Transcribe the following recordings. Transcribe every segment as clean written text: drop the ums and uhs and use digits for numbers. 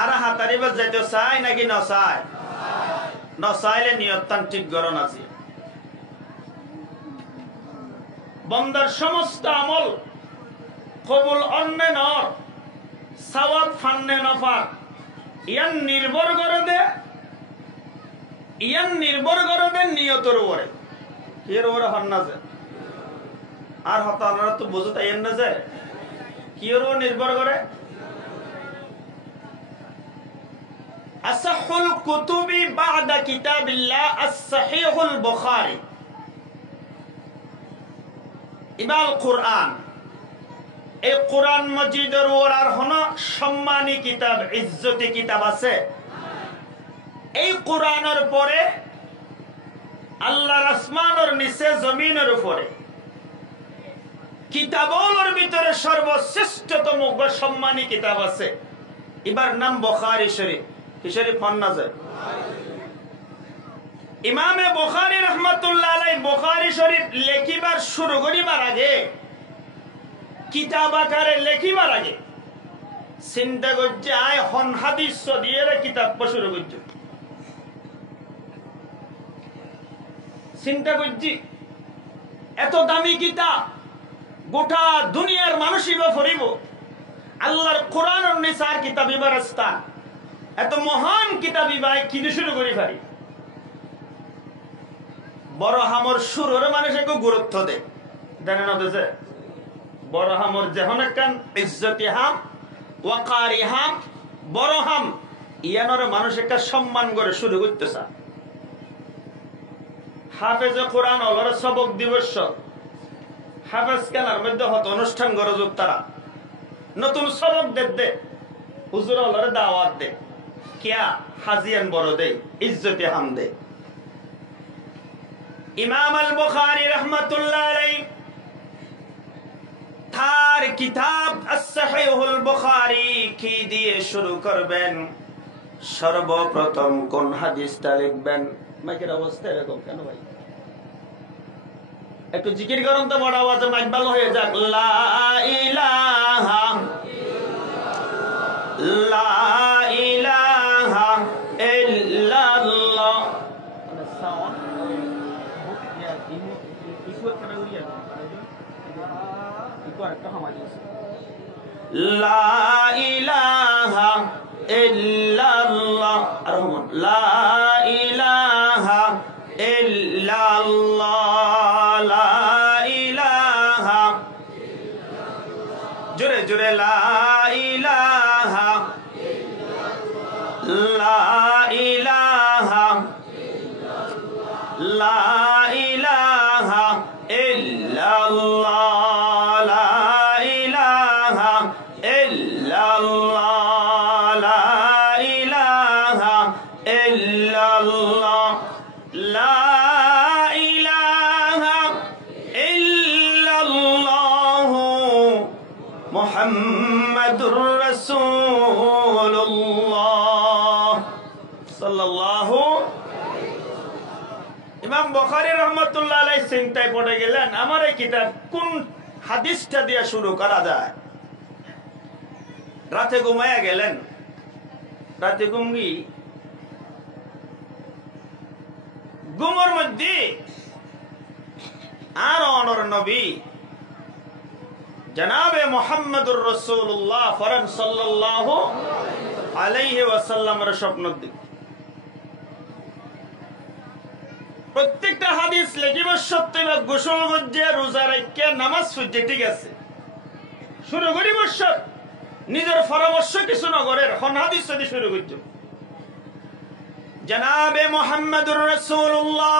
আর হাতারিবার যাইতে চাই নাকি নচাই? নচাইলে নিয়তটান ঠিক গরণ আছে। বন্দার সমস্ত আমল কবুল অন্যে নর সওয়াব ফান্নে নফার ইয়ান নির্ভর করে দে নিয়তের উপরে। এর উপরে হন না যে আর হতারা তো বুঝে তাই না যে কি এর উপর নির্ভর করে। আসহুল কুতুবি বাদা কিতাবিল্লাহ as-সাহিহুল বুখারী ইবাল কুরআন। এই কুরআন মজিদের উপর আর হন সম্মানী কিতাব ইজ্জতি কিতাব আছে? এই কুরআনের পরে আল্লাহর আসমানের নিচে জমিনের উপরে কিতাবগুলোর ভিতরে সর্বশ্রেষ্ঠতম সম্মানী কিতাব আছে, এবার নাম বুখারী শরীফ। কি শরীফ হন না যায়? ইমামে বুখারী রাহমাতুল্লাহ আলাইহি বুখারী শরীফ লেখিবার শুরু করিবার আগে, কিতাব আকারে লেখিবার আগে চিন্তা করছে আয় হন হাদিস দিয়ে কিতাব শুরু করছে। চিন্তা করছি এত দামি কিতাব গোটা দুনিয়ার মানুষই বা পড়িব, আল্লাহর কোরআনের নিসার কিতাব ইবার স্থান, এত মহান কিতাব ইবাই কি শুরু করি পারি। বড় হামর সুরের মানুষ একটু গুরুত্ব দেয়, জানেন যে বড় হামর যেমন একখান ইজ্জতি হাম ওয়াকারি হাম বড় হাম ইয়ানোর মানুষ একটা সম্মান করে শুরু করতেছে। হাফেজে কোরআন অলরে সবক দিবস হাফেজ কেনার মধ্যে হত অনুষ্ঠান করে যোগ, তারা নতুন সবক দে হুজুর অলরে দাওয়াত দে, কিয়া হাজিয়ান বড় দে ইজ্জতি হাম দে। ইমাম আল বুখারী রাহমাতুল্লাহ আলাইহি তার কিতাব as-সাহিহুল বুখারী কি দিয়ে শুরু করবেন? সর্বপ্রথম কোন হাদিসটা লিখবেন? মাইকের অবস্থা এরকম কেন ভাই? একটু জিকির করুন তো বড় আওয়াজে, মাইক ভালো হয়ে যাক। লা ইলাহা ইল্লাল্লাহ। লা ইলাহা ইল্লাল্লাহ। লা ইলাহা ইল্লাল্লাহ। লা ইলাহা জোরে জোরে লা ইলাহা লা ইলাহা লা ইলাহা ইল্লাল্লাহ। লা ইলাহা ইল্লাল্লাহ। লা ইলাহা ইল্লাল্লাহ। লা ইলাহা ইল্লাল্লাহ মুহাম্মাদুর রাসূলুল্লাহ সাল্লাল্লাহু। ইমাম বুখারী রাহমাতুল্লাহ আলাইহি চিন্তায় পড়ে গেলেন, আমার এই কিতাব কোন হাদিসটা দিয়ে শুরু করা যায়। রাতে ঘুমায়া গেলেন, রাতে ঘুমের মধ্যে আর অনর নবী জনাবে মুহাম্মদুর রাসূলুল্লাহ ফরম সাল্লাল্লাহু আলাইহি ওয়াসাল্লামের স্বপ্ন দিক। প্রত্যেকটা হাদিস লেখিব সত্যি বা গোসল গজ্জে রোজা রাখে নামাজ পড়ছে, ঠিক আছে, শুরু করি বৎসর নিজের পরামর্শ কিছু নগরের হন হাদিস যদি শুরু করছ। জনাবে মুহাম্মদুর রাসূলুল্লাহ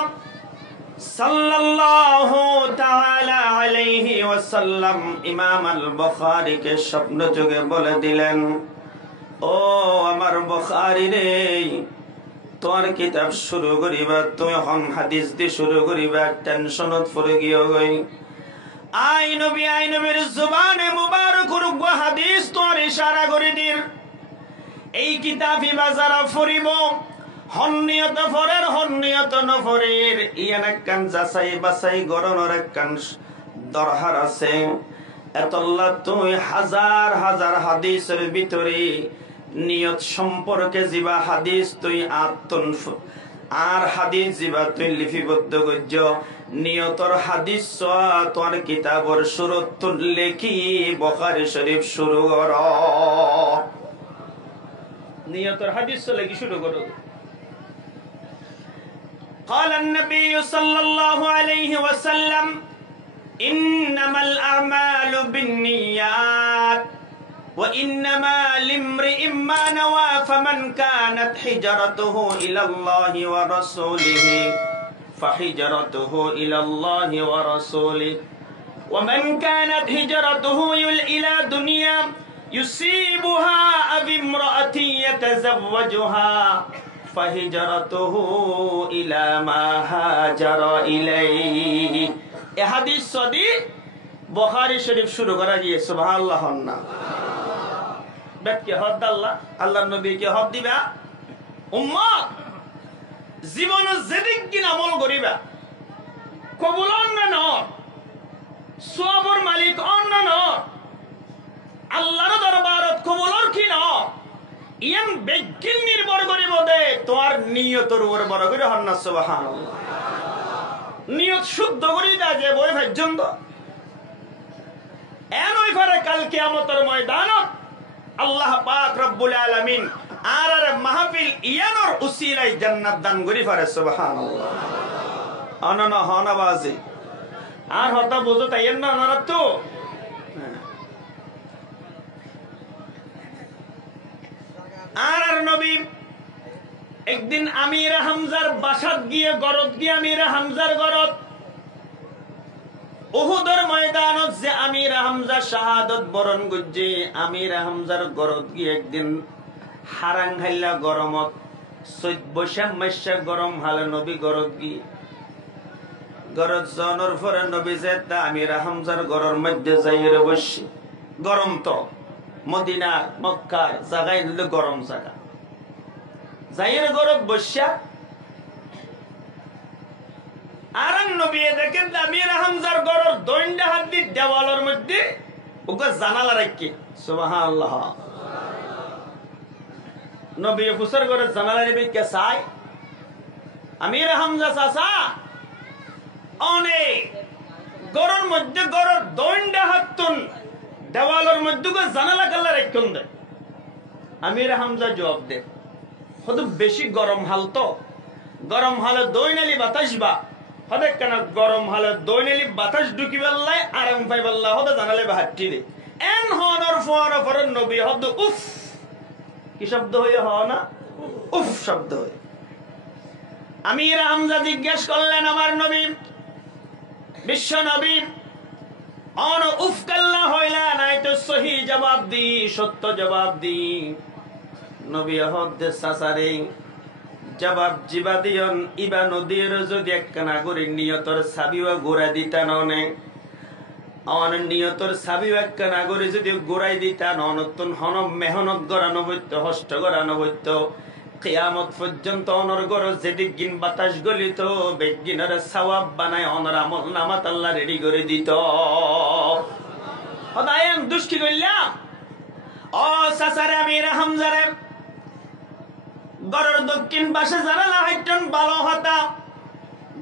সাল্লাল্লাহু তাআলা আলাইহি ওয়াসাল্লাম ইমাম আল বুখারীকে স্বপ্ন যোগে বলে দিলেন, ও আমার বুখারী রে, তোর কিতাব শুরু করিবা তুই হন হাদিস দিয়ে শুরু করিবা, টেনশনত পড়ে গিয়ে গই। আই নবীর জবানে মুবারক রুগ হাদিস তোর ইশারা করে দিন। এই কিতাবই বাজারা ফরিব হন্নিয়ত ফরের হন্নিয়ত নফরের ইয়ান একখান যাচাই বাছাই গরনের একখান দরহার আছে। এতল্লা তুই হাজার হাজার হাদিসের ভিতরে নিয়ত সম্পর্কে যিবা হাদিস তুই আর হাদিস যিবা তুই লিপিবদ্ধ করছ নিয়তর হাদিস তোর কিতাবর শুরুত লেখি বুখারী শরীফ শুরু কর নিয়তর হাদিস লেখি শুরু করো قال النبي صلى الله عليه وسلم إنما الأعمال بالنيات وإنما لامرئ ما نوى فمن كانت هجرته إلى الله ورسوله فهجرته إلى الله ورسوله ومن كانت هجرته إلى دنيا يصيبها أو امرأة يتزوجها فهجرته إلى ما هاجر إليه এ হাদিস সদি বুখারী শরীফ শুরু করা গিয়ে সুবহানাল্লাহ না বেদকে হদ আল্লাহ আল্লাহর নবীকে হদ দিবা উম্মত জীবন যেদিক দিন আমল করিবা কবুল অন্য ন সওয়াবের মালিক অন্য ন আল্লাহর দরবারত কবুলর কি ন ইয়ান বেগিন নির্ভর করিব দে তোমার নিয়তের উপর বড় করে হন্না সুবহানাল্লাহ নিয়ত শুদ্ধ করি দা যে বই পর্যন্ত এনই পারে কাল কিয়ামতের ময়দানত আল্লাহ পাক রব্বুল আলামিন আর মাহফিল ইয়ানোর উসিলাই জান্নাত দান করি পারে সুবহানাল্লাহ আনানা হানাবাজি আর হতা বুঝো তাইয়েন না নারাত তো আর নবী একদিন আমির হামজার বাসাত গিয়ে গরত গিয়ে আমির হামজার গরত উহুদের ময়দানত যে আমির হামজা শাহাদত বরণ করছে আমির হামজার গরত গিয়ে একদিন হারাং হাইলা গরমত চৈত বৈশাখ মাসে গরম হালে নবী গরত গিয়ে গরত জনের পরে নবী যে আমির হামজার গরর মধ্যে যাইয়ে বসে গরম তো মদিনা মক্কার জায়গায় নিলে গরম জায়গা যাইয়ের গরত বসা আর নবী দেখেন আমির হামজার গরর দইন্ডা হাত দিয়ে দেওয়ালের মধ্যে ওকে জানালা রাখি সুবহানাল্লাহ নবী ফুসর করে জানালা রেবে কে চাই আমির হামজা চাচা অনেক গরর মধ্যে গরর দইন্ডা হাতুন দেওয়ালের মধ্যে কে জানালা কাল্লা রাখুন দে আমির হামজা জবাব দে হয়তো বেশি গরম হাল তো গরম হালে দইনালি বাতাস বা হদে কেন গরম হালে দইনালি বাতাস ঢুকি বেল্লাই আরাম পাই বেল্লা হদে জানালে বা হাঁটি দে এন হনর ফোয়ার ফর নবী হদ উফ কি শব্দ হয়ে হ না উফ শব্দ হয়ে আমির হামজা জিজ্ঞেস করলেন আমার নবী বিশ্ব নবী অন উফ কাল্লা হইলা নাই তো সহি জবাব দি সত্য জবাব দি নবী হদ্দে সাসারে জবাব জিবা দিয়ন ইবা নদীর যদি একখানা করে নিয়তর সাবিও গোড়া দিতা ননে অন নিয়তর সাবিও একখানা করে যদি গোড়াই দিতা ননতুন হন মেহনত গড়ানো হইতো হষ্ট গড়ানো হইতো কিয়ামত পর্যন্ত অনর গড় যেদিক গিন বাতাস গলিত বেগিনের সওয়াব বানায় অনর আমল নামাত আল্লাহ রেডি করে দিত হদায়াম দুষ্টি কইলাম ও সাসারে আমির হামজারে গরর দক্ষিণ পাশে জানালা হাইটন ভালো হতা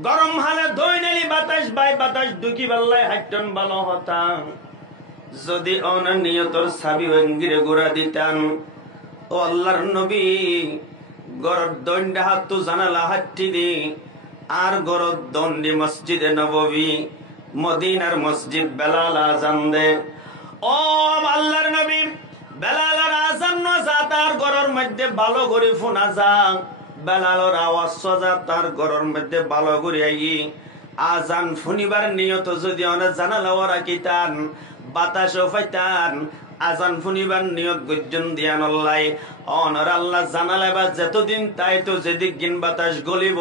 গরম হালে দইনালি বাতাস বাই বাতাস দুকি বাল্লাই হাইটন ভালো হতা যদি অনিয়তর সাবি ভঙ্গিরে গোড়া দিতান ও আল্লাহর নবী গরর দণ্ডা হাত তো জানালা হাট্টি দি আর গরর দণ্ডি মসজিদে নববী মদিনার মসজিদ বেলাল আজান দে ও আল্লাহর নবী বেলালের আজান না যা তার ঘরের মধ্যে ভালো করে ফোনা যা বেলালের আওয়াজ সজা তার ঘরের মধ্যে ভালো করে আই আজান ফুনিবার নিয়ত যদি অনেক জানালা রাখিতান বাতাসও পাইতান আজান ফুনিবার নিয়ত গর্জন দিয়ান আল্লাহ অনর আল্লাহ জানালে বা যতদিন তাই তো যেদিক গিন বাতাস গলিব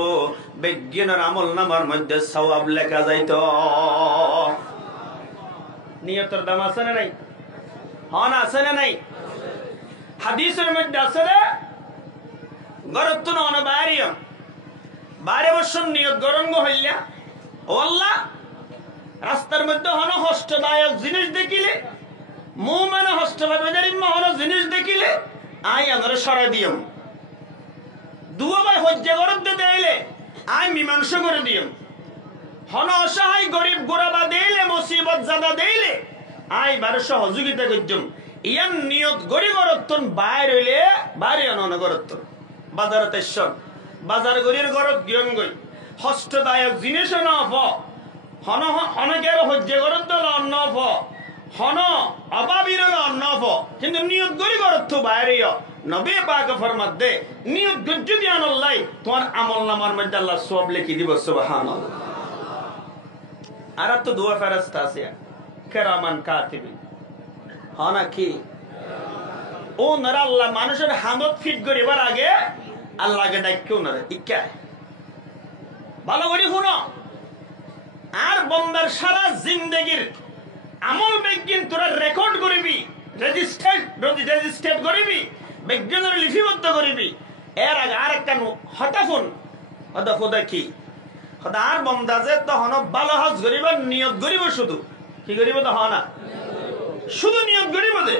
বেজ্ঞানের আমল নামার মধ্যে সওয়াব লেখা যাইত নিয়তের দাম আছে না নাই হন আছে না নাই হাদিসের মধ্যে আছে রে গরত নন বাড়িয়ম 12 বছর নিয়ত গরঙ্গ হইলা ও আল্লাহ রাস্তার মধ্যে হন হস্তদায়ক জিনিস দেখিলে মু মানে হস্তভাবে হন জিনিস দেখিলে আই আনরে সরাই দিয়ম দুয়া ভাই হজ্জে গরব দেইলে আই মীমাংস করে দিয়ম হন অসহায় গরিব গোরাবা দেইলে মুসিবত জাদা দেইলে আই বার সহযোগিতা করজম ইয়ান নিয়ত গরিব অরত্তন বাইর হইলে বাইরে অনগরত্তন বাজারত এসব বাজার গরির গরত গিয়ন গই হস্তদায়ক জিনিস নফ হন অনেকের হজ্জে গরত অন্ন ফ হন অভাবীর অন্ন ফ কিন্তু নিয়ত গরিব অর্থ বাইরে নবী পাক ফরমাত দে নিয়ত গজ্জ দিয়ান আল্লাহ তোমার আমল নামার মধ্যে আল্লাহ সওয়াব লিখি দিব সুবহানাল্লাহ। আর তো দোয়া ফেরেশতা আছে কিরামান কাতিবিন হনা কি ও নরা আল্লাহ মানুষের হামদ ফিট করিবার আগে আল্লাহকে ডাক্কেও নরে ইক্কা ভালো করে শুনো আর বন্দার সারা জিন্দেগির আমল বিজ্ঞান তোরা রেকর্ড করিবি রেজিস্টার্ড করিবি বিজ্ঞানের লিপিবদ্ধ করিবি এর আগে আর একটা হতাফুন হদা খোদা কি হদা আর বন্দা যে তখন ভালো হজ করিব নিয়ত করিব শুধু কি করিব তো হনা শুধু নিয়ত করিব দে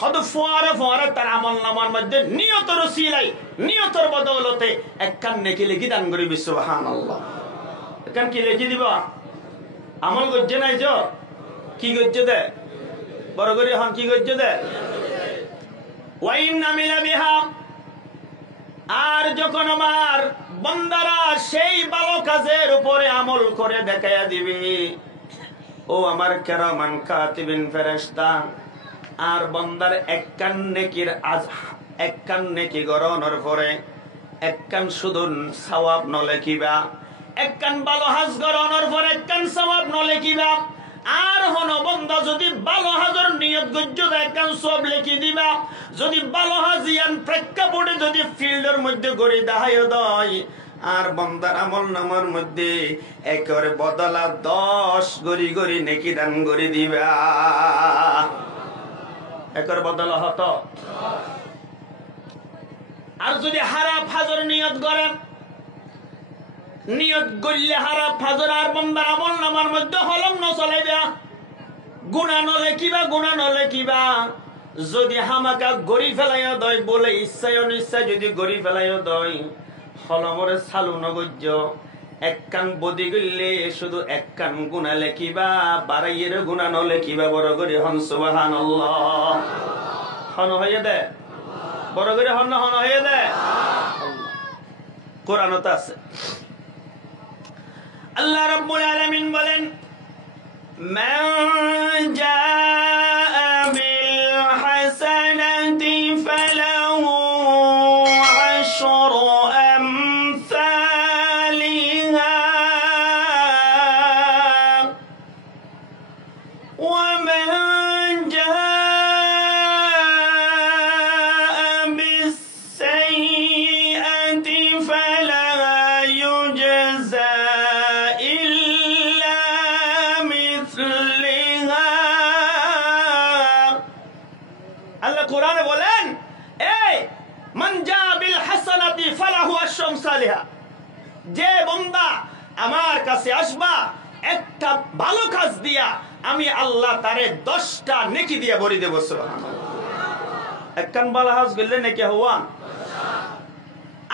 হদ ফোয়ারে ফোয়ারে তার আমল নামার মধ্যে নিয়তর ওসিলাই নিয়তর বদৌলতে একখান নেকি লিখি দান করিবি সুবহানাল্লাহ। একখান কি লিখি দিব আমল গজ্জে নাই যো কি গজ্জে দে বড় করে হন কি গজ্জে দে ওয়াইন নামিলা বিহা আর যখন আমার বান্দারা সেই ভালো কাজের উপরে আমল করে দেখাইয়া দিবে ও আমার কিরামান কাতিবিন ফেরেশতা আর বান্দার একখান নেকির একখান নেকি গরনের পরে একখান শুধু সওয়াব ন লেখিবা একখান ভালো হাজ গরনের পরে একখান সওয়াব ন লেখিবা আর হন বন্দা যদি ভালো হাজর নিয়ত গজ্জ একখান সওয়াব লিখি দিবা যদি ভালো হাজিয়ান প্রেক্ষাপটে যদি ফিল্ডের মধ্যে গড়ি দেখাইও দয় আর বন্দার আমল নামার মধ্যে একেবারে বদলা 10 গড়ি গড়ি নেকি দান করে দিবা একের বদলা হতো। আর যদি হারাপ হাজর নিয়ত করেন নিয়ত করলে হারাপ হাজর আর বন্দার আমল নামার মধ্যে হলম ন চলাইবা গুণা নলে কিবা যদি হামাকা গড়ি ফেলাইও দয় বলে ইচ্ছায় অনিচ্ছায় যদি গড়ি ফেলাইও দয় হলমরে চালু নগজ্য একখান বদি গইলে শুধু একখান গুণা লেখিবা বাড়াইয়ের গুণা নলেখিবা বড় করে হন সুবহানাল্লাহ হন হয়ে দে বড় করে হন হন হয়ে দে কোরআনত আছে আল্লাহ রাব্বুল আলামিন বলেন মান জাআ বিল হাসানাতি ফালাহু আশরু আমসালিহা ওয়া মান জাআ বিস সাইয়্যাতি ফালা ইউজজা কোরআনে বলেন এই মান জা বিল হাসানাতি ফালাহু আশরু সালিহা যে বান্দা আমার কাছে আসবা একটা ভালো কাজ দিয়া আমি আল্লাহ তারে 10টা নেকি দিয়া ভরি দেব সুবহানাল্লাহ একখান ভালো কাজ করলে নেকি হওয়া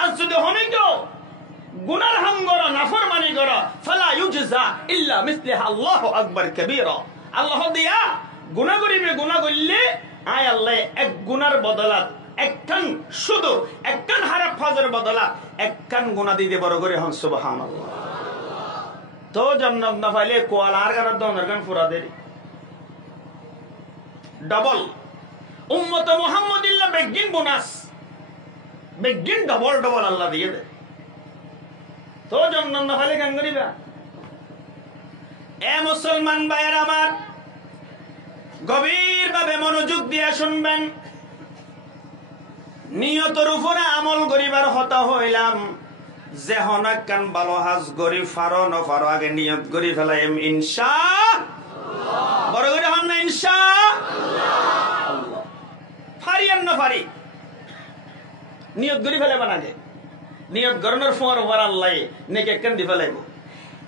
আর যদি হনেকেও গুনার হাম করা নাফরমানি করা ফালা ইউজজা ইল্লা মিসলিহা আল্লাহু আকবার কবীরা আল্লাহ দিয়া গুনাহ করিবে গুনাহ করলে আয় আল্লাহ এক গুনার বদলাত একখান শুধু একখান হারাপ ফাজের বদলাত একখান গুনাহ দিতে বড় করে হন সুবহানাল্লাহ। তো জান্নাত না পাইলে কোয়ালার গানার দনের গান ফুরা দেরি ডাবল উম্মত মুহাম্মাদিল্লাহ বেগিন বোনাস বেগিন ডাবল ডাবল আল্লাহ দিয়ে দে তো জান্নাত না পাইলে গান করিবা এ মুসলমান ভাইয়ের আমার গভীর ভাবে মনোযোগ দিয়ে শুনবেন নিয়তের উপরে আমল করিবার হতা হইলাম যে হনাকান ভালো হাজ গরি ফারো ন ফারো আগে নিয়ত করি ফেলাইম ইনশাআল্লাহ বড় করে হন না ইনশাআল্লাহ ফারি আর না ফারি নিয়ত করি ফেলাইবা না আগে নিয়ত গরনের ফোর ওভার আল্লাহ নেকে কেন দি ফেলাইব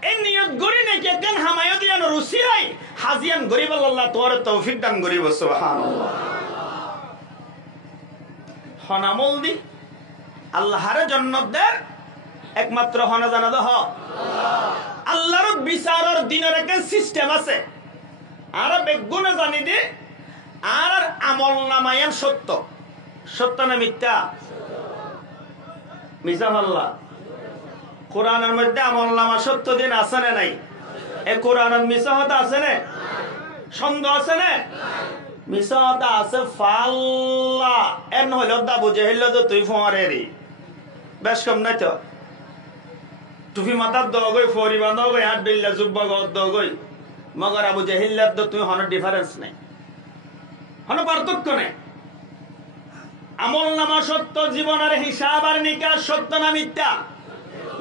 এই নিয়ত গরি নাকি কেন হামায়ো দিয়ানো রুসিলাই হাজিয়ান গরিব আল্লাহ তোর তৌফিক দান গরিব সুবহানাল্লাহ হনামল দি আল্লাহর জান্নাত দের একমাত্র হনা জানা দহ আল্লাহর বিচারের দিনের একটা সিস্টেম আছে আর বেগুনে জানি দি আর আমল নামায়ান সত্য সত্য না মিথ্যা মিছা আল্লাহ কোরআনের মধ্যে আমল নামা সত্য দিন আছে না নাই এ কোরআনের মিছা হতে আছে না সন্দেহ আছে না মিছা হতে আছে ফাল্লা এন হইল দা বুঝে হইল তো তুই ফোয়ারে রে বেশ কম নাই তো টুপি মাথার দগই ফরি বাঁধগই হাত দিল্লা জুব্বা দগই মগর আবু জেহিল্লার তো তুই হন ডিফারেন্স নেই হন পার্থক্য নেই আমল নামা সত্য জীবনের হিসাব আর নিকাশ সত্য না মিথ্যা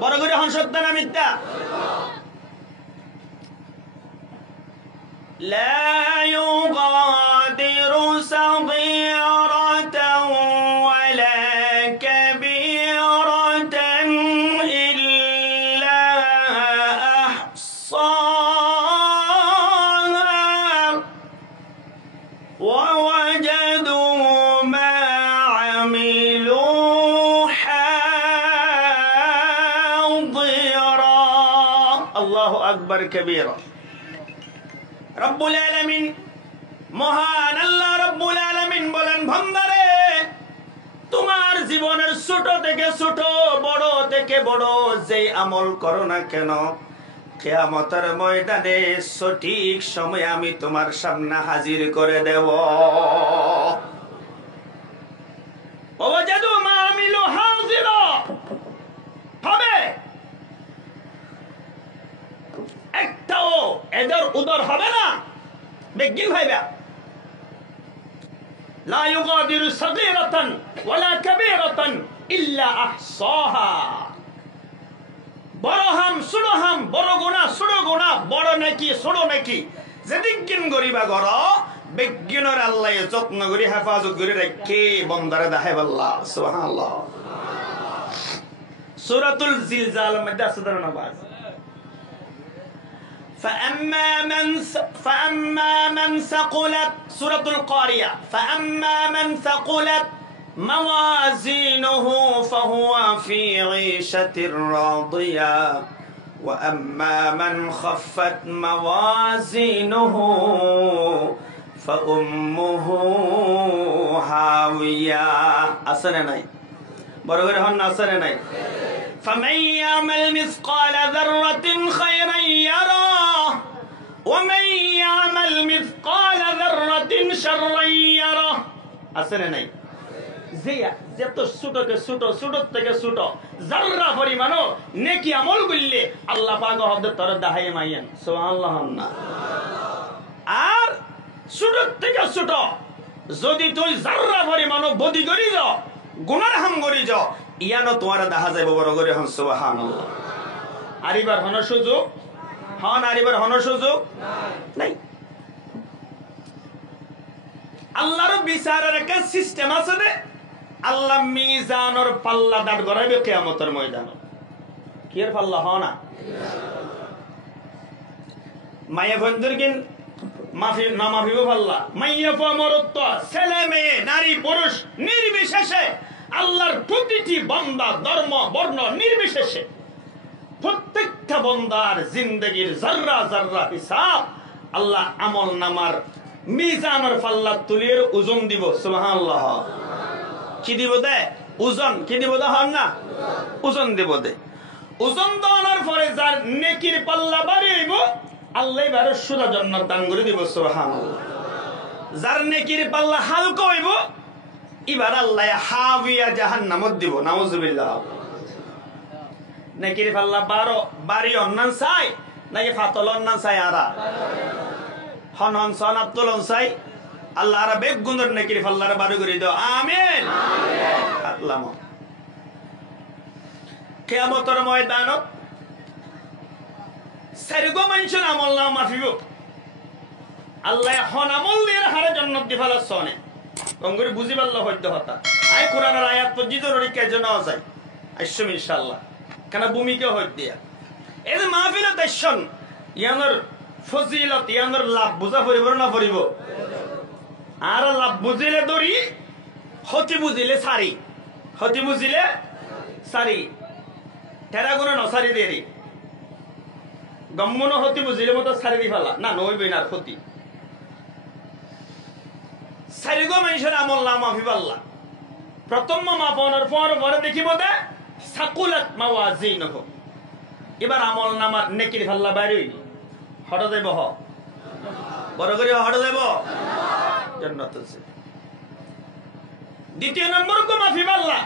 বড় করে হন সত্য না মিথ্যা لا يغادر صغيرة ولا كبيرة إلا أحصاها ووجدوا ما عملوا حاضرا الله أكبر كبيرا রব্বুল আলামিন মহান আল্লাহ রব্বুল আলামিন বলেন বান্দারে তোমার জীবনের ছোট থেকে ছোট বড় থেকে বড় যে আমল করো না কেন কিয়ামতের ময়দানে সঠিক সময়ে আমি তোমার সামনে হাজির করে দেব ওয়াজাদু মা আমিলু হাজিরা হবে একটাও এদের উদর হবে না বেগিন ভাইবা লা ইউগাদিরু সাগীরাতান ওয়ালা কাবীরাতান ইল্লা আহসাহা বড় হাম ছোট হাম বড় গুনাহ ছোট গুনাহ বড় নাকি ছোট নাকি যেদিকিন গরিবা গর বেগিনর আল্লাহ যত্ন করি হেফাজত করে রাখে বন্দারে দেখাইব আল্লাহ সুবহানাল্লাহ সূরাতুল জিলজাল মধ্যে আছে ধরনা বাস فأما من ثقلت سورة القارية فأما من ثقلت موازينه فهو في عيشة راضية وأما من خفت موازينه فأمه هاوية أسنى ناي برغر هن أسنى ناي فمن يعمل مثقال ذرة خيرا يره ومن يعمل مثقال ذرة شرا يره আসেনা নাই জিয়া যত ছোটকে ছোট ছোট থেকে ছোট জাররা পরিমাণও নেকি আমল করলে আল্লাহ পাক হতে তোর দাহাই মাইয়ান সুবহানাল্লাহ না আর ছোট থেকে ছোট যদি তুই জাররা পরিমাণও বদি করি যাও গুনার হাম করি যাও ইয়ানো তোমার দেখা যাইব বড় করে হন সুবহানাল্লাহ আরিবার হন সুযোগ হন আরিবার হন সুযোগ নাই আল্লাহর বিচারের একটা সিস্টেম আছে রে আল্লাহ মিজানের পাল্লা দাঁড় করাইবে কিয়ামতের ময়দানে কি এর পাল্লা হনা মায়া বন্ধুরকিন মাফি না মাফিব পাল্লা মাইয়া ফমরত ছেলে মেয়ে নারী পুরুষ নির্বিশেষে আল্লাহর প্রতিটি বান্দা ধর্ম বর্ণ নির্বিশেষে প্রত্যেকটা বান্দার জিন্দেগীর জাররা জাররা হিসাব আল্লাহ আমল নামার মিজানের পাল্লা তুলির ওজন দিব সুবহানাল্লাহ কি দিব দে ওজন কি দিব দে হন না ওজন দিব দে ওজন দেওয়ার পরে যার নেকির পাল্লা বাড়াইব আল্লাহ বারে সুদা জান্নাত দান করে দিব সুবহানাল্লাহ যার নেকির পাল্লা হালকা হইব এবার আল্লাহ হাবিয়া জাহান্নামত দিব নাউজুবিল্লাহ নেকির পাল্লা বাড়ি অন্নান চাই নাকি ফাতল অন্নান চাই আরা হন হন সন আব্দুল চাই আল্লাহ আর বেগ গুণের নেকির পাল্লার বাড়ি করে দাও আমিন আল্লাহ কিয়ামতের ময়দানত সারিগো মানুষের আমল না মাফিব আল্লাহ হন আমল দিয়ে হারে জান্নাত দি ফেলার সনে কঙ্গুরি বুঝি পারলো হইতে হতা আই কোরআনের আয়াত পর্যন্ত রড়ি কে জন্য যায় আসুম ইনশাআল্লাহ কেন ভূমিকা হইত দিয়া এই যে মাহফিল দর্শন ইয়ানোর ফজিলত ইয়ানোর লাভ বুঝা পড়িব না পড়িব আর লাভ বুঝিলে দড়ি হতি বুঝিলে সারি হতি বুঝিলে সারি টেরা গুণ নসারি দেরি গম্মন হতি বুঝিলে মতো সারি দি ফেলা না নইবই না ক্ষতি সারিগো মানুষের আমল না মাফি পাল্লা প্রথম মাপনের পর পরে দেখিব দে সাকুলাত মাওয়াজিনহ এবার আমল নামার নেকির ফাল্লা বাইরে হট যাইব হ বড় করে হট যাইব জান্নাত আছে দ্বিতীয় নম্বর কো মাফি পাল্লা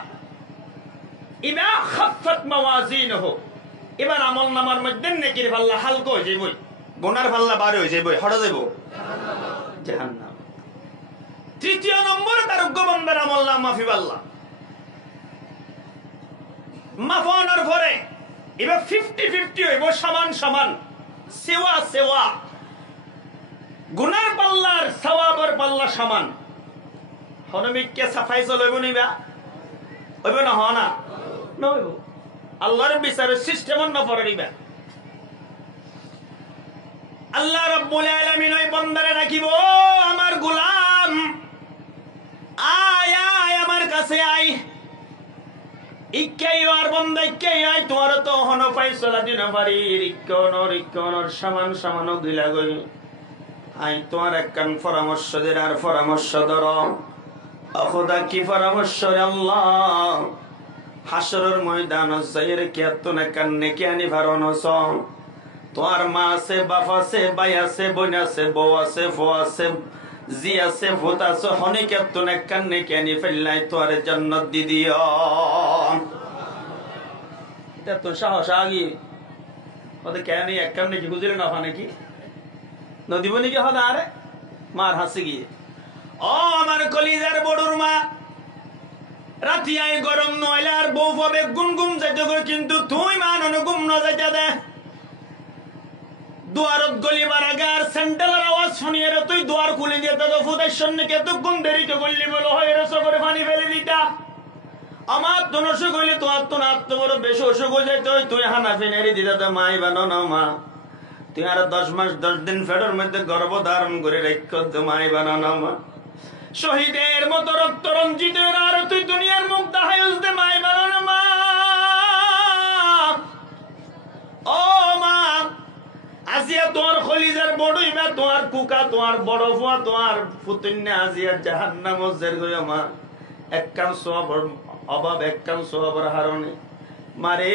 ইবা খাফফাত মাওয়াজিনহ এবার আমল নামার মধ্যে নেকির ফাল্লা হালকা হয়ে যাইব গুনার ফাল্লা বাইরে হয়ে যাইব হট যাইব জাহান্নাম তৃতীয় নম্বর তার গোবন্দের আমল নাম মাফি পাল্লা মাফানোর পরে এবার 50-50 হইব সমান সমান সেওয়া সেওয়া গুনার পাল্লার সওয়াবের পাল্লা সমান হনমিককে সাফাই চলইব নিবা হইব না হ না নইব আল্লাহর বিচারের সিস্টেম না পড়ে নিবা আল্লাহ রাব্বুল আলামিন ওই বান্দারে রাখিব আমার গোলাম আয় আয় আমার কাছে আয় ইক্কাই আর বন্দা ইক্কাই আয় তোমার তো হন ফাইসলা দিন পারি রিক্কনর সমান সমান দিলা গই আই তোমার একখান পরামর্শ দের আর পরামর্শ ধর অখোদা কি পরামর্শ আল্লাহ হাসরের ময়দান যাইরে কি এতন একখান নেকি আনি ভারনস তোমার মা আছে বাপ আছে ভাই আছে বোন আছে বউ আছে ফো আছে জি আছে ভূত আছে হনে কি এতন একখান নেকি আনি ফেললাই তোর জান্নাত দি দিও এটা তো সাহস আগি ওদের কেন একখান নেকি বুঝলে না নাকি নদীব নাকি হদা আরে মার হাসি গিয়ে ও আমার কলিজার বড়ুর মা রাতি আই গরম নইলে আর বউ পাবে গুনগুম যাইতে গো কিন্তু তুই মান গুম ন যাইতে দে দুয়ারত গলি বারাগার সেন্টারের আওয়াজ শুনিয়ে রে তুই দুয়ার খুলে দিয়ে তো ফুদের সন্নে কে তো গুম দেরি কে বললি বলো হয় রে সবরে পানি ফেলে দিতা আমার তো নসুখ হইলে তোমার তো নাত তো বড় বেশি অসুখ হয়ে যাইতে তুই হানা ফেনেরি দিতা তো মাই বানো না মা তুই আর 10 মাস 10 দিন ফেডের মধ্যে গর্ভ ধারণ করে রেখ মাই বানো না মা শহীদের মতো রক্ত রঞ্জিত আর তুই দুনিয়ার মুখ দেখাই উঠতে মাই বানো না মা ও মা আজিয়া তোমার খলিজার বড়ই মা তোমার কুকা তোমার বড় ফুয়া তোমার ফুতুন্নে আজিয়া জাহান্নাম জের গয় মা একখান সওয়াবের অভাব একখান সওয়াবের হারণে মারে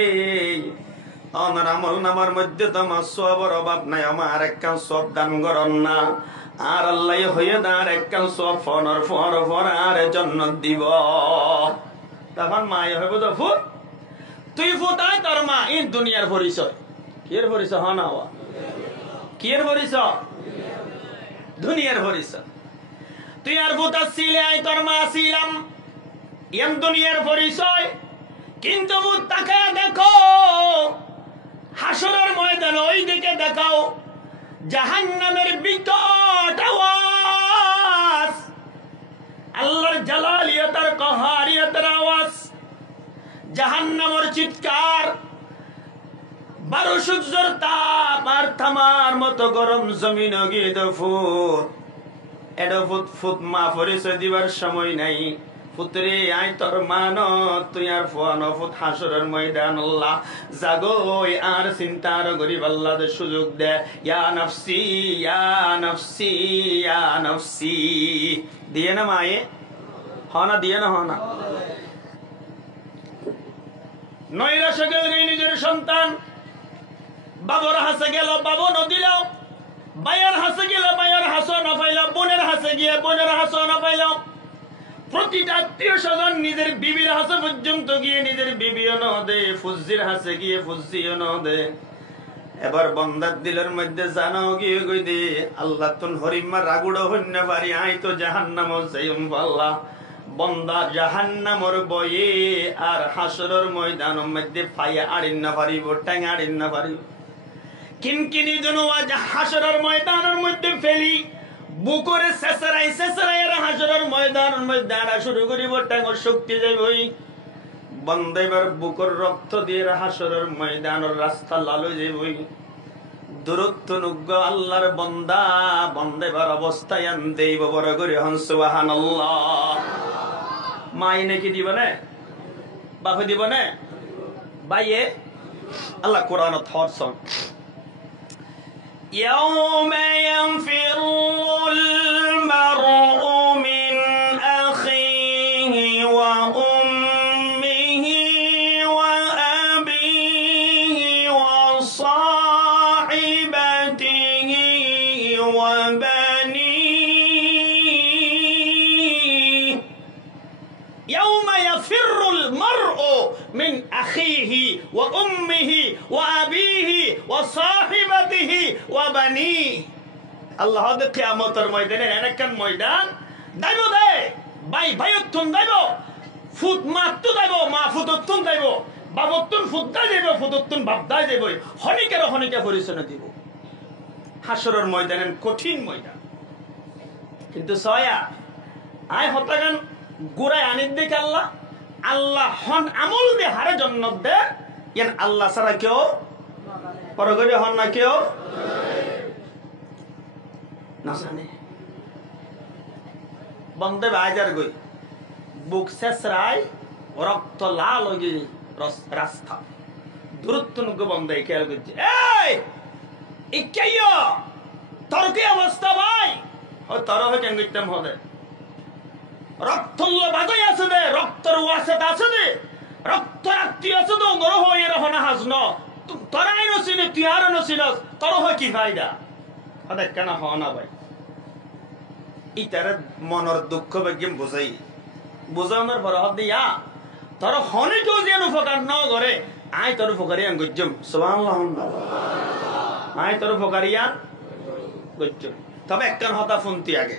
আমার আমল নামার মধ্যে তো আমার সওয়াবের অভাব নাই আমার একখান সওয়াব দান করন না আর আল্লাহ হয়ে দাঁড় একখান সওয়াব ফর আর জান্নাত দিব তখন মাই হইব তো ফুট তুই ফুটাই তোর মা এই দুনিয়ার পরিচয় কিয়ের পরিচয় হ না কিয়ের পরিচয় দুনিয়ার পরিচয় তুই আর ফুটা ছিলে আই তোর মা ছিলাম এম দুনিয়ার পরিচয় কিন্তু ভূত তাকে দেখো হাসরের ময়দান ওই দিকে দেখাও জাহান্নামের বিকট আওয়াজ আল্লাহর জালালিয়াতের কাহারিয়াতের আওয়াজ জাহান্নামের চিৎকার 12 সূর্যের তাপ আর থামার মতো গরম জমিন গিয়ে ফুট এডো ফুট ফুট মা পরিচয় দিবার সময় নাই পুত্রে আই তোর মান তুই আর ফুয়ানো ফুট হাসরের ময়দান আল্লাহ জাগোই আর চিন্তার গরিব আল্লাহ সুযোগ দে ইয়া নফসি ইয়া নফসি ইয়া নফসি দিয়ে না মায়ে হনা দিয়ে না হনা নৈরাশ গেল নিজের সন্তান বাবার হাসে গেল বাবা নদিল ভাইয়ের হাসে গেল ভাইয়ের হাসো না পাইল বোনের হাসে গিয়ে বোনের হাসো না পাইল প্রতিটা আত্মীয় স্বজন নিজের বিবির হাসে পর্যন্ত গিয়ে নিজের বিবিও নদে ফুজির হাসে গিয়ে ফুজিও নদে এবার বন্দার দিলের মধ্যে জানো গিয়ে গই দে আল্লাহ তুন হরিমা রাগুড়ো হন্য পারি আই তো জাহান্নাম যাইম আল্লাহ বন্দা জাহান্নামর বয়ে আর হাসরের ময়দানের মধ্যে পাইয়া আড়িন না পারিব ট্যাং আড়িন না পারিব কিনকিনি জন্য আজ হাসরের ময়দানের মধ্যে ফেলি বুকরে শেষরাই হাসরের ময়দানের মধ্যে আড়া শুরু করিব ট্যাঙ্গর শক্তি যাইবই বন্দেবার বুকর রক্ত দিয়ে হাসরের ময়দানের রাস্তা লালু যাবই দূরত্ব নুগ্গ আল্লাহর বন্দা বন্দেবার অবস্থায় দেব বড় করে হন সুবহানাল্লাহ। মাই নাকি দিব না, বাপে দিব না, বাইয়ে আল্লাহ কোরআন থরসন يوم ينفر المرء من أخيه وأمه وأبيه وصاحبته وبنيه يوم يفر المرء من أخيه وأمه وأبيه وصاحبته وبنيه আল্লাহ দে কিয়ামতের ময়দানে এনেকান ময়দান দাইব দে ভাই ভাইয়তুন দাইব ফুট মাতু দাইব মা ফুটতুন দাইব বাবতুন ফুট দাইব ফুটতুন বাপ দাইব হনিকের হনিকে পরিচয় দিব হাসরের ময়দানের কঠিন ময়দান। কিন্তু সয়া আয় হতাগান গুড়াই আনির দিকে আল্লাহ আল্লাহ হন আমল দে হারে জন্নত দে ইয়ান আল্লাহ ছাড়া কেউ পরগরি হন না কেউ না জানে বন্দে বাজার গই বুক শেষ রায় রক্ত লাল হয়ে রাস্তা দূরত্ব নুগ বন্দে খেয়াল করছে এই ইকাইয়া তোর কি অবস্থা ভাই ও তোর হয়ে কেন করতাম হবে রক্তল্য বাজাই আছে দে রক্তর ওয়াসেত আছে দে রক্ত আত্মীয় আছে তো নর হয়ে রহনা হাজন তোরাই নছিনে তুই আর নছিনস তোর হয় কি ফায়দা হদে কেন হ না ভাই ইতার মনের দুঃখ বেগিম বুঝাই বুঝানোর পর হদ দিয়া তোর হনে কেউ যেন উপকার ন করে আয় তোর উপকারিয়ান গজ্জম সুবহানাল্লাহ আয় তোর উপকারিয়ান গজ্জম। তবে একখান হতা ফোনতি আগে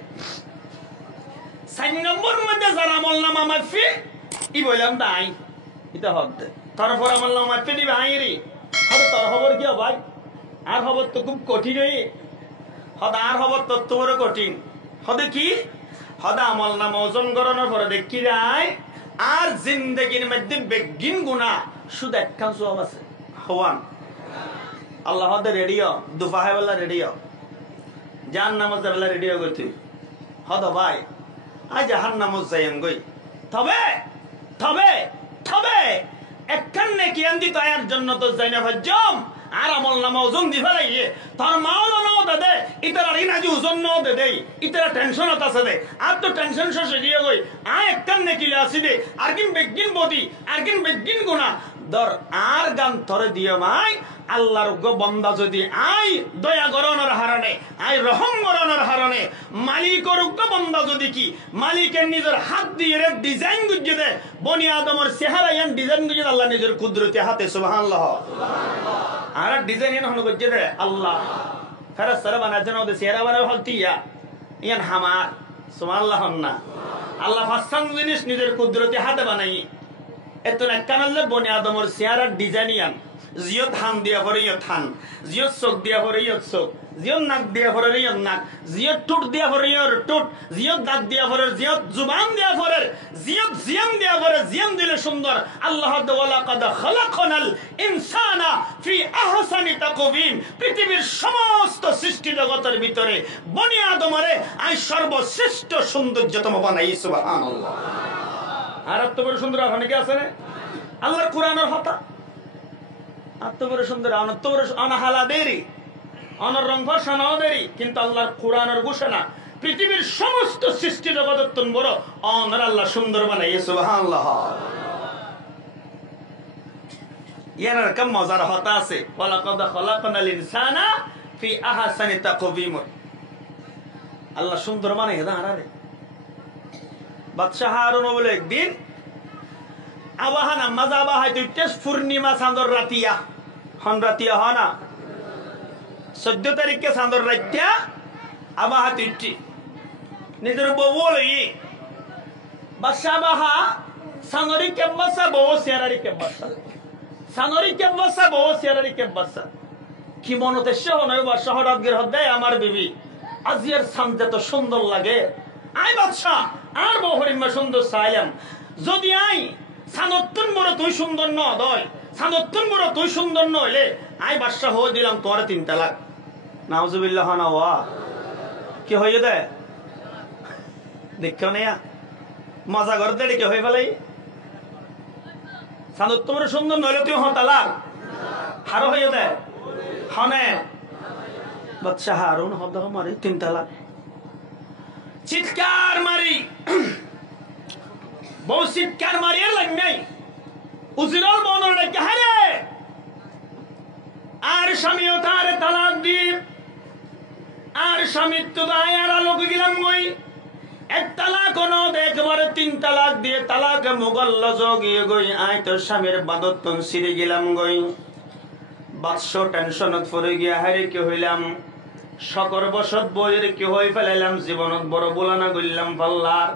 4 নম্বর মধ্যে যারা আমল নামা মাফি ই বললাম তাই এটা হদ তারপর আমল নামা মাফি দিবে আইরি হদ তোর খবর কি ভাই আর খবর তো খুব কঠিন হদ আর খবর তো তোর কঠিন হদে কি হদা আমল নামা ওজন করানোর পরে দেখি যায় আর জিন্দগির মধ্যে বেগিন গুনাহ শুধু একখান সওয়াব আছে হওয়ান আল্লাহ হদে রেডিও দুফাহে বেলা রেডিও জান নামাজ বেলা রেডিও গতি হদ ভাই আজ জাহান্নামে যাইম গই তবে তবে তবে একখান নেকি আনদি তায়ার জন্য তো যাই না ভাজ্জম আর আমল নামা ওজন দি ফেলাইয়ে তোর মাও নাও দে ইতারা রিনাজি ওজন নাও দে দেই ইতারা টেনশন আছে দে আর তো টেনশন শেষে গিয়ে গই আ একখান নেকি আসি দে আর কিন বেগিন বদি আর কিন বেগিন গুনাহ দর আর গান তরে দিও মাই আল্লাহর গো বান্দা যদি আই দয়া করনের হারণে আই রহম করনের হারণে মালিকর গো বান্দা যদি কি মালিকের নিজের হাত দিয়ে রে ডিজাইন গুজে দে বনি আদমের চেহারা ইয়ান ডিজাইন গুজে আল্লাহ নিজের কুদরতি হাতে সুবহানাল্লাহ সুবহানাল্লাহ আর ডিজাইন ইয়ান হলো গুজে দে আল্লাহ ফেরেশতারা বানায় জানো দে চেহারা বানায় হলতিয়া ইয়ান হামার সুবহানাল্লাহ না আল্লাহ ফাসান জিনিস নিজের কুদরতি হাতে বানাই এত না কানালে বনি আদমের চেহারা ডিজাইন ইয়ান জিয়ত হান দিয়া পরে ইয়ত হান জিয়ত চোখ দিয়া পরে ইয়ত চোখ জিয়ত নাক দিয়া পরে ইয়ত নাক জিয়ত ঠোঁট দিয়া পরে ইয়ত ঠোঁট জিয়ত দাঁত দিয়া পরে জিয়ত জুবান দিয়া পরে জিয়ত জিয়াম দিয়া পরে জিয়াম দিলে সুন্দর আল্লাহ ওয়ালা কাদ খালাকনাল ইনসানা ফি আহসানি তাকওয়িম পৃথিবীর সমস্ত সৃষ্টি জগতের ভিতরে বনি আদমরে আই সর্বশ্রেষ্ঠ সৌন্দর্যতম বানাই সুবহানাল্লাহ। আর এত বড় সুন্দর আর অনেকে আছে না আল্লাহর কোরআনের হতা আত্মবড় সুন্দর আত্মবড় অনাহালা দেরি অনর রং ফসানাও দেরি কিন্তু আল্লাহর কোরআনের ঘোষণা পৃথিবীর সমস্ত সৃষ্টি জগতের তুন বড় অনর আল্লাহ সুন্দর বানাইয়ে সুবহানাল্লাহ। ইয়ার কম মজার হতা আছে ওয়ালাকাদ খালাকনাল ইনসানা ফি আহসানি তাকওয়িম আল্লাহ সুন্দর বানাইয়ে দাঁড়ারে বাদশাহ হারুন বলে একদিন আবাহানা মাজা বাহাই তুইতেস পূর্ণিমা চাঁদর রাতিয়া হন রাতিয়া হ না 14 তারিখে চাঁদর রাতিয়া আবাহা তুইটি নিজের বউ লই বাদশাহ বাহা সানরি কেবাসা বউ সিয়ারারি কেবাসা সানরি কেবাসা বউ সিয়ারারি কেবাসা কি মনতে সহ নয় বাদশাহ হঠাৎ গির হদ দেয় আমার বিবি আজিয়ার সামনে তো সুন্দর লাগে আই বাদশাহ আর বউ হরিমা সুন্দর চাইলাম যদি আই সানত্তন বড় তুই সুন্দর ন দয় সানত্তন বড় তুই সুন্দর নইলে আই বাদশা হয়ে দিলাম তোর 3 তালাক নাউজুবিল্লাহ না ওয়া কি হয়ে দে দেখো না মজা করতে কি হয়ে ফেলাই সানত্তন বড় সুন্দর নইলে তুই তালাক হারো হয়ে দে হনে বাদশা হারুন হদ মারি 3 তালাক চিৎকার মারি বহু চিৎকার মারিয়ে লাগ নাই উজিরল বনর রেখে হারে আর স্বামীও তার তালাক দি আর স্বামী তো দায়ার লোক গেলাম গই 1 তালাক কোনো একবারে 3 তালাক দিয়ে তালাক মুগল্ল যোগিয়ে গই আই তোর স্বামীর বাদতন সিরে গেলাম গই বাদশা টেনশনত পড়ে গিয়া হারে কি হইলাম সকর বসত বইয়ের কি হই ফেলাইলাম জীবনত বড় বোলানা গইলাম পাল্লার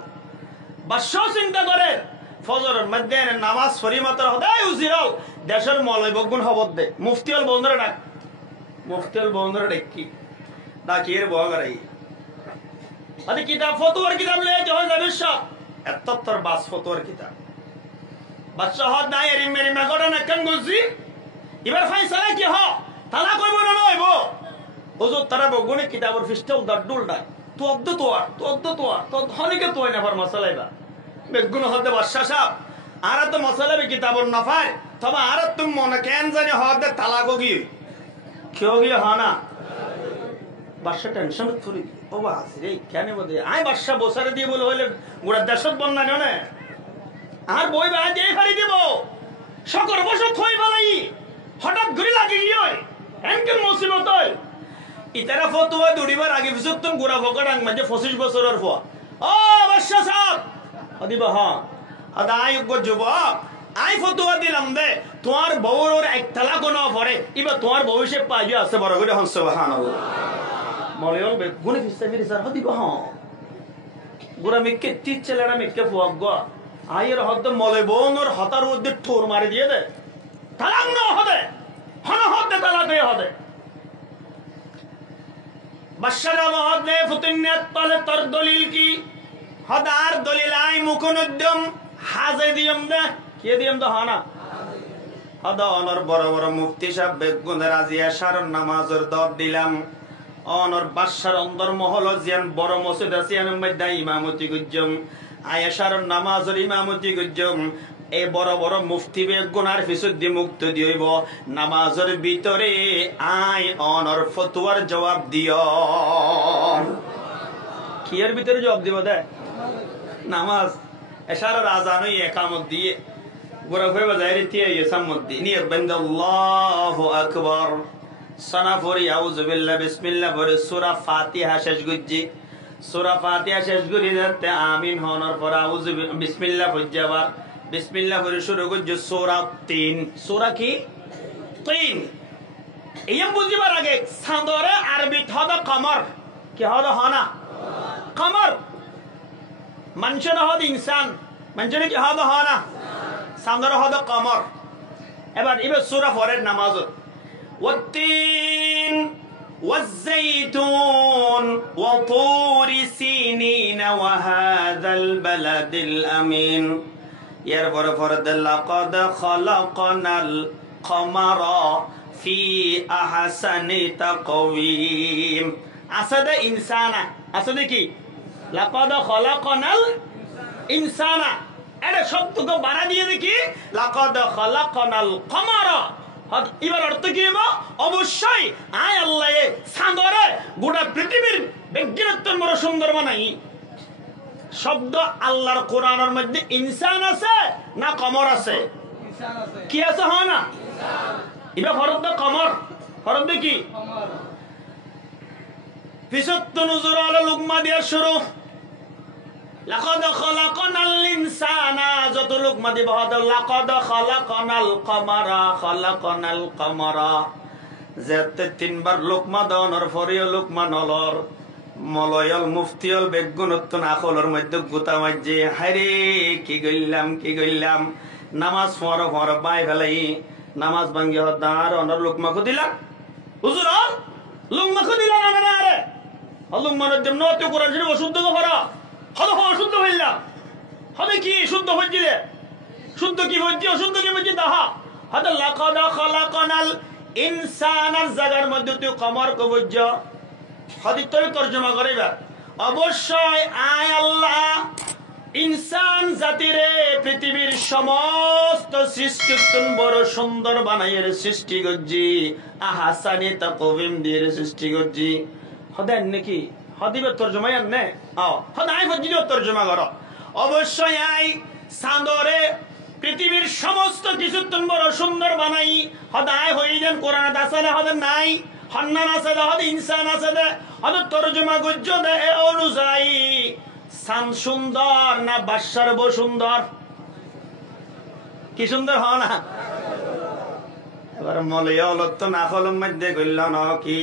বাদশা চিন্তা করে ফজরের মধ্যে নামাজ পড়ি মাত্র হদাই উজিরল দেশের মলয় বগুন খবর দে মুফতিউল বন্ধরে ডাক মুফতিউল বন্ধরে ডাকি ডাকিয়ে বগারাই আদি কিতাব ফতোয়ার কিতাব লয়ে যখন যাবে সব এতত্তর বাস ফতোয়ার কিতাব বাদশা হদ নাই এরি মেরি মাগড়া না কেন গজি এবার ফাইসালা কি হ তালা কইব না নইব ওজো তারা বগুনে কিতাবের ফিস্টে উদাডুল ডাক তো হনিকে তো নাফার মশলাইবা বেগুন হতে বাদশা সাহেব আর তো মশলাবে কিতাবর নাফার তবে আর তুমি মনে কেন জানি হতে তালাকো গিয়ে কেউ গিয়ে হ না বাদশা টেনশন করি ও বাস রে কেন বলে আয় বাদশা বসারে দিয়ে বলে হইলে গোড়া দেশত বন্যা নে আর বই বা যেই ফারি দিব সকর বসত হই বলাই হঠাৎ ঘুরি লাগি গিয়ে এমন মুসিবত হয় ইতারা ফতোয়া দুড়িবার আগে পিছত তুমি গোড়া ফকড়াং মানে 25 বছরের ফোয়া ও বাদশা সাহেব অদিবা হ্যাঁ আদাই যুবক আই ফতোয়া দিলাম দে তোমার বউর 1 তালাক না পড়ে এবার তোমার ভবিষ্যৎ পাইয়া আছে বড় করে হন সুবহানাল্লাহ মলিয়ল বে গুনে ফিসা ফিরি স্যার অদিবা হ্যাঁ গোড়া মিকে তি ছেলেরা মিকে ফুয়াক গো আইয়ের হদ মলে বোনর হতার মধ্যে ঠোর মারি দিয়ে দে তালাক না হবে হন হদে তালাক হয়ে হবে বাদশা মহদ নে ফুতিনিয়াত তলে তর দলিল কি হদার দলিল আই মুকুনুদ্দম হাজে দিয়ম দে কে দিয়ম তো হানা হদা অনর বড় বড় মুফতি সাহেব বেগুন রাজিয়া শারন নামাজের দর দিলাম অনর বাদশার অন্দর মহল জিয়ান বড় মসজিদ আসিয়ান মধ্যে ইমামতি গুজম আয়া শারন নামাজের ইমামতি গুজম এই বড় বড় মুফতি বেগুনার ফিসুদ্দি মুক্ত দিইব নামাজের ভিতরে আই অনর ফতোয়ার জবাব দিও কি এর ভিতরে জবাব দিব দে নামাজ এশারার আযান ও ইকামত দিয়ে গোরা হয়ে বাজারে দিয়ে ইসামত দিয়ে নিয়ে বন্ধ আল্লাহু আকবার সানা পড়ি আউযু বিল্লাহ বিসমিল্লাহ পড়ি সূরা ফাতিহা শেষ গুজি সূরা ফাতিহা শেষ গুরি যাতে আমিন হনর পর আউযু বিসমিল্লাহ পড়জাবার বিসমিল্লাহ পড়ি শুরু গুজি সূরা 3 সূরা কি 3 এই বুঝিবার আগে সান্দরে আরবি হদা কমর কি হদা হানা কমর মানুষের হদ ইনসান মানুষের কি হদা হানা সান্দরে হদা কমর এবার সূরা পরের নামাজ والتين والزيتون وطور سينين وهذا البلد الأمين يربر فرد لقد خلقنا القمر في أحسن تقويم أسد إنسان أسد كي لقد خلقنا الإنسان এটা শব্দকে বাড়া দিয়ে দেখি লাকাদ খালাকনাল কমারা এবার অর্থ কি হবে অবশ্যই আয় আল্লাহ সান্দরে গোটা পৃথিবীর বিজ্ঞানত্বর বড় সুন্দর বানাই শব্দ আল্লাহর কোরআনের মধ্যে ইনসান আছে না কমর আছে ইনসান আছে কি আছে হয় না ইনসান এবার ফরদ কমর ফরদ কি কমর ফিসত নজর আলা লুকমা দিয়া শুরু লাকাদ খালাকনাল ইনসানা যত লুকমা দিব হদ লাকাদ খালাকনাল কমারা যেতে তিনবার লুকমা দাওয়ার পরেও লুকমা নলর মলয়ল মুফতিয়ল বেগুনত্তন আকলর মধ্যে গুতা মাঝে হায়রে কি গইলাম নামাজ পড় বাই ফেলাই নামাজ ভাঙ্গি হদার অনর লুকমাকে দিলাম হুজুর লুকমাকে দিলাম না আরে লুকমানের জন্য তো কোরআন শরীফ অশুদ্ধ করা হলো অশুদ্ধ হইলাম হবে কি শুদ্ধ হইছিলে শুদ্ধ কি বুঝছি অশুদ্ধ কি বুঝছি তাহা হয়তো লাকাদ খালাকানাল ইনসানার জায়গার মধ্যে তুই কমর কো বুঝছ হাদিস তর্জমা করিবা অবশ্যই আয় আল্লাহ ইনসান জাতিরে পৃথিবীর সমস্ত সৃষ্টি বড় সুন্দর বানাইয়ের সৃষ্টি করছি আহাসানি তাকওয়িম দিয়ে সৃষ্টি করছি হদেন নাকি হদিবের তর্জমাই আননে হদাই বুঝছি তর্জমা করো অবশ্যই আই সান্দরে পৃথিবীর সমস্ত কিছু বড় সুন্দর বানাই হদায় হই দেন কোরআন আছে না হদেন নাই হন্নান আছে দে হদ ইনসান আছে দে হদ তর্জমা গুজ্জ দে অনুযায়ী সান সুন্দর না বাদশার বউ সুন্দর কি সুন্দর হ না এবার মলয় অলত্ত না ফলম মধ্যে কইল ন কি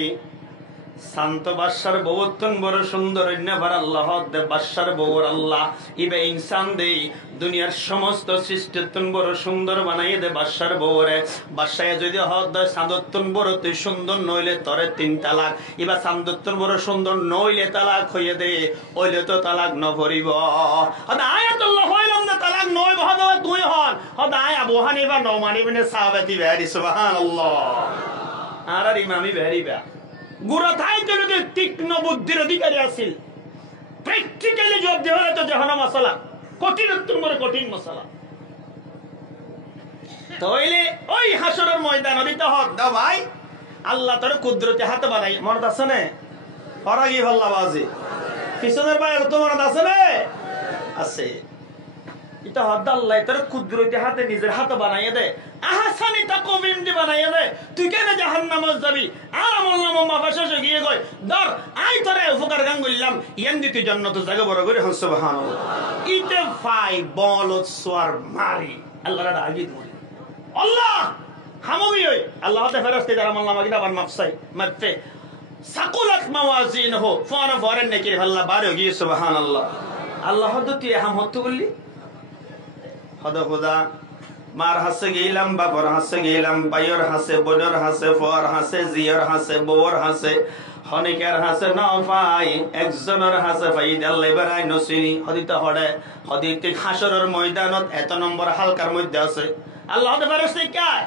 শান্ত বাদশার বউত্তন বড় সুন্দর নেবার আল্লাহ দে বাদশার বউর আল্লাহ ইবে ইনসান দেই দুনিয়ার সমস্ত সৃষ্টিত্তন বড় সুন্দর বানাইয়ে দে বাদশার বউরে বাদশায় যদি হদ দয় সান্দত্তন বড় তুই সুন্দর নইলে তরে 3 তালাক ইবা সান্দত্তন বড় সুন্দর নইলে তালাক হইয়ে দে ওইলে তো তালাক ন ভরিব হদ আয়াতুল্লাহ হইলাম না তালাক নয় বহদ তুই হন হদ আয় আবু হানিফা ন মানিবনে সাহাবাতি বেরি সুবহানাল্লাহ আর ইমামি বেরিবা গুড়া থাই তো তীক্ষ্ণ বুদ্ধির অধিকারী আছিল প্র্যাকটিক্যালি জবাব দেওয়া তো জাহানা মশলা কঠিন তোমার কঠিন মশলা তাইলে ওই হাসরের ময়দান দিতে হক দাও ভাই আল্লাহ তোর কুদরতে হাতে বানাই মনে আছে না ফরাগি ভাল্লা বাজি পিছনের ভাই তোমার আছে না আছে এটা হদ আল্লাহ তোর কুদরতে হাতে নিজের হাতে বানাইয়ে দে আহসানি তাকওয়িম দি বানাইয়ে দে তুই কেন জাহান্নামে যাবি আর আমল নামা মাফাশে গিয়ে কই ধর আই তোরে উপকার গান কইলাম ইয়ান দিতে জান্নাত জায়গা বড় করে সুবহানাল্লাহ ইতে ফাই বলত সোয়ার মারি আল্লাহর আগি ধরে আল্লাহ হামগি হই আল্লাহ তে ফেরেশতা যারা আমল নামা কিনা বান মাফসাই মাতে সাকুলাত মাওয়াজিনহু ফারা ফারেন নেকি আল্লাহ বারে গিয়ে সুবহানাল্লাহ আল্লাহ হদতি হাম হতো বললি হদ খোদা মার হাসে গেলাম বাপর হাসে গেলাম বাইর হাসে বোনের হাসে ফর হাসে জিয়র হাসে বউর হাসে হনিকের হাসে না পাই একজনের হাসে পাই আল্লাহ বারাই নসিনি হদিতে হড়ে হদিতে হাসরের ময়দানত এত নম্বর হালকার মধ্যে আছে আল্লাহ হতে ফেরেশতা কায়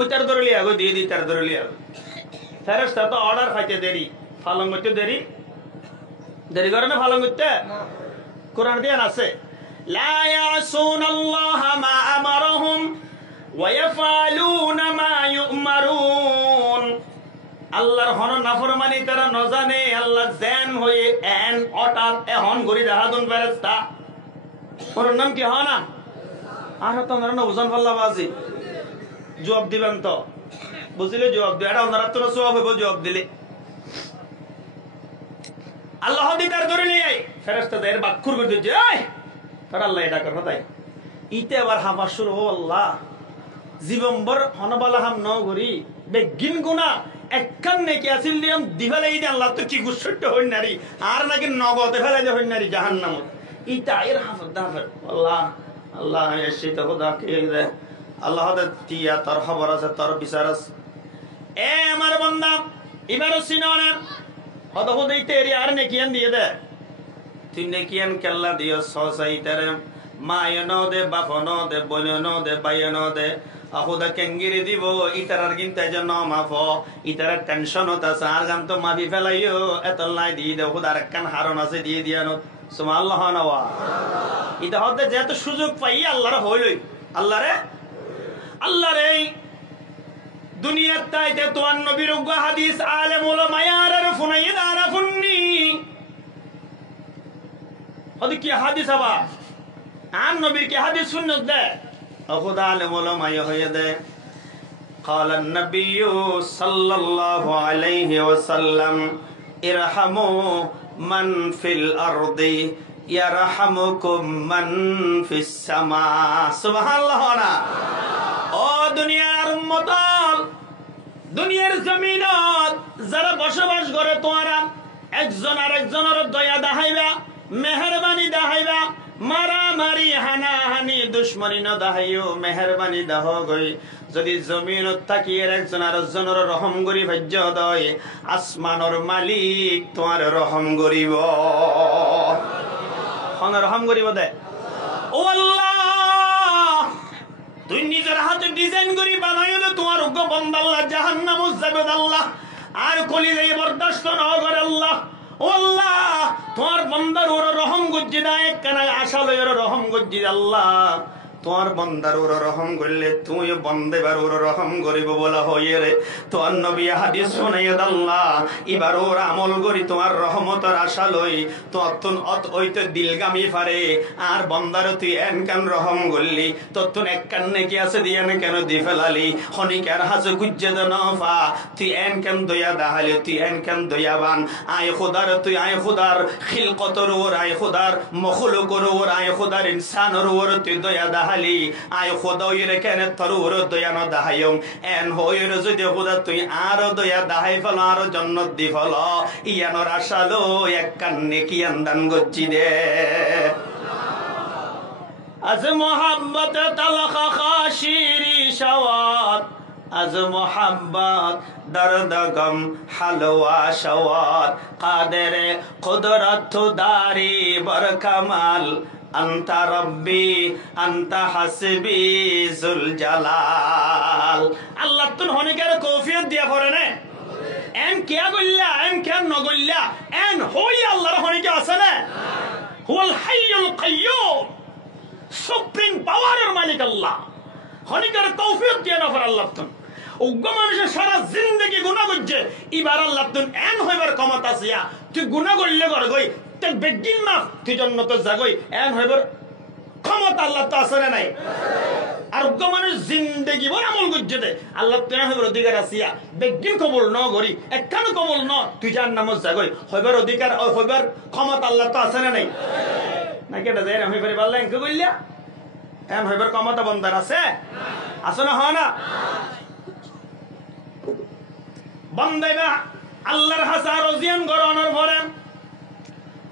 উত্তর ধরলি আগো দিয়ে দি তার ধরলি আগো ফেরেশতা তো অর্ডার খাইতে দেরি ফালং করতে দেরি দেরি করে না ফালং করতে কোরআন দিয়ে আছে لا يعصون الله ما أمرهم ويفعلون ما يؤمرون আল্লাহর হন নাফরমানি তারা ন জানে আল্লাহ জান হয়ে এন অটার এখন গরি দেখাদুন ফেরেশতা ওর নাম কি হয় না আর তো আমরা নবজান ফাল্লা বাজি জবাব দিবেন তো বুঝলে জবাব দিও এটা ওনারা তো সওয়াব হবে জবাব দিলে আল্লাহ দিদার ধরে নিয়ে ফেরেশতা দের বাক্কুর করে দিচ্ছে এই তার আল্লাহ এটা করো তাই ইতে আবার হাফা শুরু হো আল্লাহ জীবম্বর হনবালা হাম ন গরি বেগিন গুনা একখান নেকি আসিল দিয়াম দিভালে ইদে আল্লাহ তো কি গুসট হই নারী আর নাকি নগদে ফেলে দে হই নারী জাহান্নামত ইতা এর হাফা দাফর আল্লাহ আল্লাহ এসে তো খোদা কে দে আল্লাহ দে তিয়া তোর খবর আছে তোর বিচার আছে এ আমার বান্দা এবারও সিনানে হদ হদ ইতে এরি আর নেকি আন দিয়ে দে তুই নেকিয়ান কেল্লা দিও সসাইতারে মায়ন দে বাপন দে বয়ন দে বায়ন দে আহুদা কেঙ্গিরি দিব ইতারার কিন্তু এজন মাফ ইতারার টেনশন হতা আর গান তো মাফি ফেলাইও এত লাই দিয়ে দে হুদার কান হারন আছে দিয়ে দিয়ানো সুবহানাল্লাহ নাওয়া ইতা হতে যেহেতু সুযোগ পাই আল্লাহর হইলই আল্লাহরে দুনিয়ার তাইতে তোমার নবীর হাদিস আলেম উলামা ইয়ারার ফুনাইদা আরাফুন্নি হদি কি হাদিস আবা আন নবীর কি হাদিস সুন্নাত দে খুদা আলেম উলামা হয়ে দে قال النبي صلى الله عليه وسلم ارحموا من في الارض يرحمكم من في السماء سبحان الله ও দুনিয়ার উম্মত দুনিয়ার জমিনত যারা বসবাস করে তোমরা একজন আরেকজনের দয়া দেখাইবা মেহেরবানি দেখাইবা মারামারি হানাহানি দুশ্মনী ন দেখাইও মেহেরবানি দেহ গই যদি জমিনত থাকি একজন আরেকজনের রহম করি ভাজ্য দয় আসমানের মালিক তোমার রহম করিব রহম করিব দে ও আল্লাহ বন্দা আল্লাহ জাহান্নামে যাবে আল্লাহ আর কলিজায় বরদাস্ত না করে আল্লাহ ও আল্লাহ তোমার বান্দার ওর রহম গজ্জি না একখানা আশা লই ওর রহম গজ্জি আল্লাহ তোমার বান্দার ওর রহম করলে তুই বন্দেবার ওর রহম করিব বলা হইয়ে রে তোমার নবী হাদিস শুনাইয়া আল্লাহ এবার ওর আমল করি তোমার রহমতের আশা লই তত্তুন অত ওইতে দিলগামি ফারে আর বন্দার তুই এন কেন রহম করলি তত্তুন এক কান্নে কি আছে দিয়ে কেন দি ফেলালি হনিকার হাসে গুজ্জে নফা তুই এন কেন দয়া দাহালি তুই এন কেন দয়াবান আয় খুদার তুই আয় খুদার খিলকতর ওর আয় খুদার মখলুকর ওর আয় খুদার ইনসানর ওর তুই দয়া দাহালি আয় খোদা ইরে কেন তোর ওর দয়া ন দাহাইম এন হইর যদি খোদা তুই আর দয়া দাহাই ফেল আর জন্নত দি ফেল ইয়ানোর আশালো এক কান্নে কি আন্দান গচ্ছি দে আজ মোহাম্মত তালখা খাশিরি শাওয়াত আজ মোহাম্মত দর্দ গম হালওয়া শাওয়াত কাদের কুদরত দারি বরকামাল আন্তা রব্বি আন্তা হাসবি জুল জালাল আল্লাহ তুন হনিকার কৌফিয়ত দিয়া পড়ে না এন কিয়া গল্লা এন কেন নগল্লা এন হই আল্লাহর হনিকা আছে না হুয়াল হাইয়ুল কাইয়্যুম সুপ্রিম পাওয়ারের মালিক আল্লাহ হনিকার কৌফিয়ত দিয়া না পড়ে আল্লাহ তুন উগ্র মানুষের সারা জিন্দগি গুনাহ করছে এবার আল্লাহ তুন এন হইবার ক্ষমতা আছে তুই গুনাহ করলে কর গই তেল বেগিন মাফ তুই জন্নত জাগই এন হইবার ক্ষমতা আল্লাহ তো আছে না নাই আর উগ্র মানুষ জিন্দগি ভর আমল করছে দে আল্লাহ তুন হইবার অধিকার আছে বেগিন কবুল ন করি একখানো কবুল ন তুই জান নামাজ জাগই হইবার অধিকার হইবার ক্ষমতা আল্লাহ তো আছে না নাই না কেটা দেয় আমি পারি বললাম কি কইলা এন হইবার ক্ষমতা বন্দার আছে আছে না হয় না বন্দাইবা আল্লাহর হাজার ওজিয়ান গরনের ভরে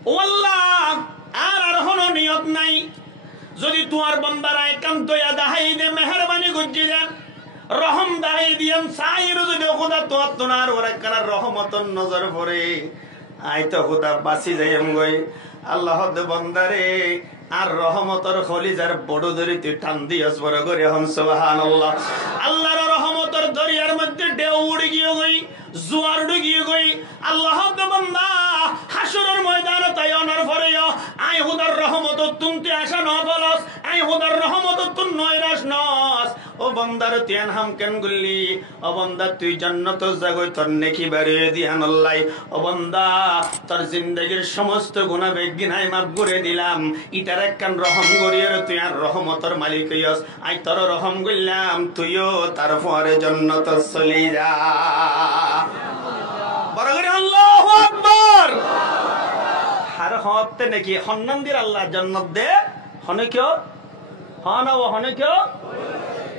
ও আল্লাহ আর হনো নিয়ত নাই যদি তোমার বান্দারা একান্ত দাহাই দে মেহরবানি গুজি দেন রহম দাহাই দিয়ান সাইর যদি খোদা তোমার ওরা কানার রহমতন নজর পড়ে আই তো খোদা বাঁচি যাইম গই আল্লাহ দে বান্দারে আর রহমতর খলিজার বড় ধরে তুই টান দিয়াস বড় করে হন সুবহানাল্লাহ আল্লাহর রহমতর দরিয়ার মধ্যে ঢেউ উড়ে গিয়ে গই জোয়ার উড়ে গিয়ে গই আল্লাহ দে বান্দা হাসরের ময়দানে তাই অনার পরে আই হুদার রহমত তুনতে আসা ন বলস আই হুদার রহমত তুন নয়রাস নস ও বান্দার তেন হাম কেন গুল্লি ও বান্দা তুই জান্নাত জাগই তোর নেকি বাড়িয়ে দিয়ান আল্লাহ ও বান্দা তোর জিন্দেগীর সমস্ত গুনাহ বেগিনাই মাফ করে দিলাম ইটার একখান রহম করিয়ে তুই আর রহমতর মালিক হইস আই তোর রহম করলাম তুইও তার পরে জান্নাত চলে যা বড় করে আল্লাহু আকবার হার হতে নাকি হন্নন্দির আল্লাহ জান্নাত দে হনে কেউ হনা ও হনে কেউ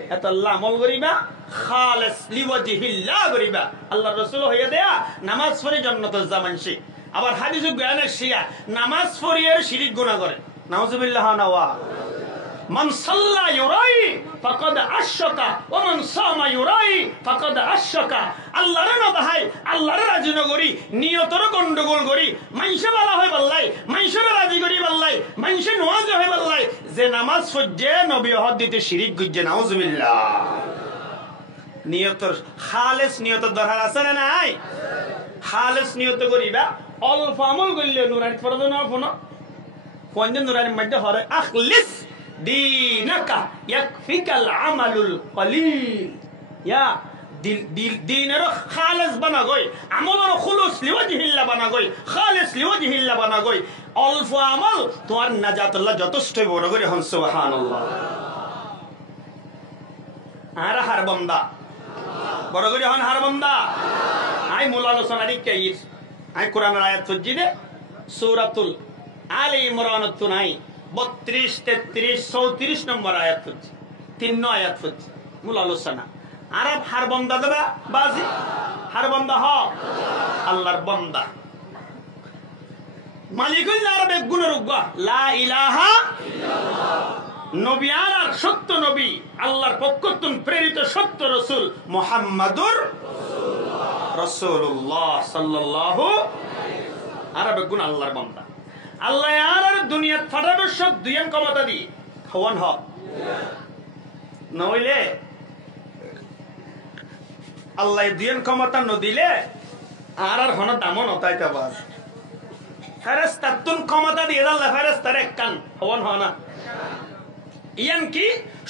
এত আল্লাহ আমল করিবা খালিস লিওয়াজহিল্লাহ করিবা আল্লাহর রাসূল হইয়া দেয়া নামাজ পড়ে জান্নাতে যামানছি আবার হাদিসে জ্ঞানের শিয়া নামাজ পড়িয়ে শিরিক গুনাহ করে নাউজুবিল্লাহ নাওয়া মান সাল্লা ইউরাই ফাকাদ আশরাকা ওয়া মান সামা ইউরাই ফাকাদ আশরাকা আল্লাহর না ভাই আল্লাহর রাজি নগরি নিয়তর গন্ডগোল করি মাইশে বালা হয় বললাই মাইশরে রাজি করি বললাই মাইশে নওয়াজ হয় বললাই যে নামাজ পড়ে নবী হদ দিতে শিরিক গুজে নাউজুবিল্লাহ নিয়তর খালিস নিয়তর দরকার আছে না নাই খালিস নিয়ত করিবা অল্প আমল করলে নুরানি ফরজ না ফোন কোন নুরানি মধ্যে হরে আখলিস দীনাকা ইয়াকফিকাল আমালুল কলিল ইয়া দিনের খালিস বানা গই আমলের খুলুস লিওয়াজহিল্লাহ বানা গই খালিস লিওয়াজহিল্লাহ বানা গই অল্প আমল তোমার নাজাতুল্লাহ যথেষ্ট বড় করে হন সুবহানাল্লাহ আর হার বান্দা বড় করে হন হার বান্দা আই মূল আলোচনা দিকেইস আই কোরআনের আয়াত সজ্জিদে সূরাতুল আলে ইমরান তুনাই 32 33 34 নম্বর আয়াত হচ্ছে 3 আয়াত হচ্ছে মূল আলোচনা আরব হার বান্দা দেবা বাজি হার বান্দা হ আল্লাহর বান্দা মালিকুল আরবে গুণের উগ্গা লা ইলাহা ইল্লাল্লাহ নবী আর সত্য নবী আল্লাহর পক্ষ থেকে প্রেরিত সত্য রাসূল মুহাম্মাদুর রাসূলুল্লাহ সাল্লাল্লাহু আরবে গুণ আল্লাহর বান্দা আল্লাহ আর দুনিয়াত ফাটানোর সব দুইয়ান ক্ষমতা দি হওয়ান হ নইলে আল্লাহ দিয়েন ক্ষমতা নদিলে আর আর হন দামও নতাইতে পার ফেরেস্তার তুন ক্ষমতা দিয়ে আল্লাহ ফেরেস্তার এক কান হবন হনা ইয়ান কি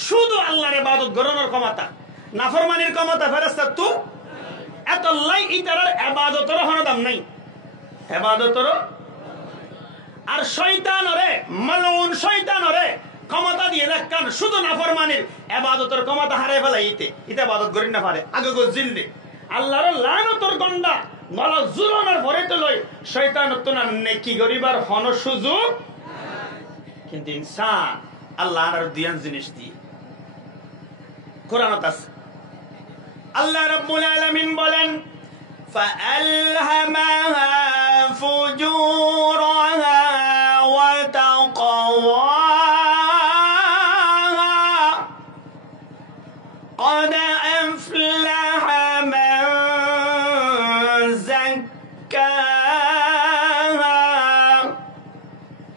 শুধু আল্লাহর ইবাদত গরনের ক্ষমতা নাফরমানির ক্ষমতা ফেরেস্তার তু এত লাই ইতারার ইবাদতের হন দাম নাই ইবাদতের আর শয়তানরে মালউন শয়তানরে ক্ষমতা দিয়ে দেখান শুধু নাফরমানির ইবাদতের ক্ষমতা হারে ফেলাইতে ইতে ইবাদত করি না পারে আগে গো জিল্লি আল্লাহর লানতর গন্ডা গলা জুলনের পরে তো লই শয়তান তো না নেকি গরিবার হন সুযোগ কিন্তু ইনসান আল্লাহর দিয়ান জিনিস দি কোরআনত আছে আল্লাহ রাব্বুল আলামিন বলেন فألهمها فجورها وتقواها قد أفلح من زكاها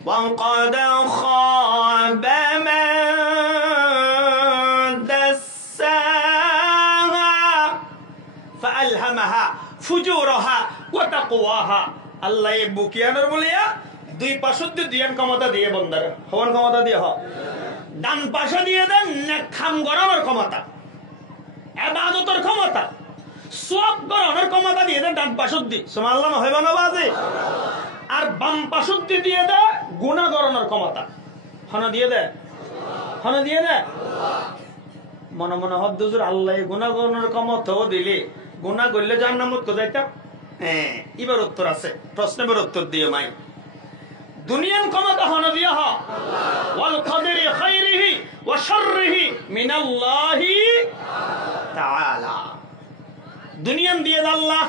وقد خاب من دساها فألهمها ফুজুরহা ওয়া তাকওয়াহা আল্লাহ এই বুকিয়ানোর বলিয়া দুই পাশে দিয়ান ক্ষমতা দিয়ে বন্দার হওয়ার ক্ষমতা দিয়ে হ ডান পাশে দিয়ে দেন নেককাম করার ক্ষমতা ইবাদতের ক্ষমতা সওয়াব করার ক্ষমতা দিয়ে দেন ডান পাশে দি সুবহানাল্লাহ হইবা না বাজে আর বাম পাশে দিয়ে দে গুনাহ করার ক্ষমতা হনা দিয়ে দে মনে মনে হদ হুজুর আল্লাহ গুনাহ করার ক্ষমতাও দিলে গুনাহ করলে জান্নামত কো যাইতা হ্যাঁ এবার উত্তর আছে প্রশ্নের উত্তর দিও মাই দুনিয়ান ক্ষমতা হন দিয়া হ ওয়াল কদরি খাইরিহি ওয়া শাররিহি মিনাল্লাহি তাআলা দুনিয়ান দিয়ে আল্লাহ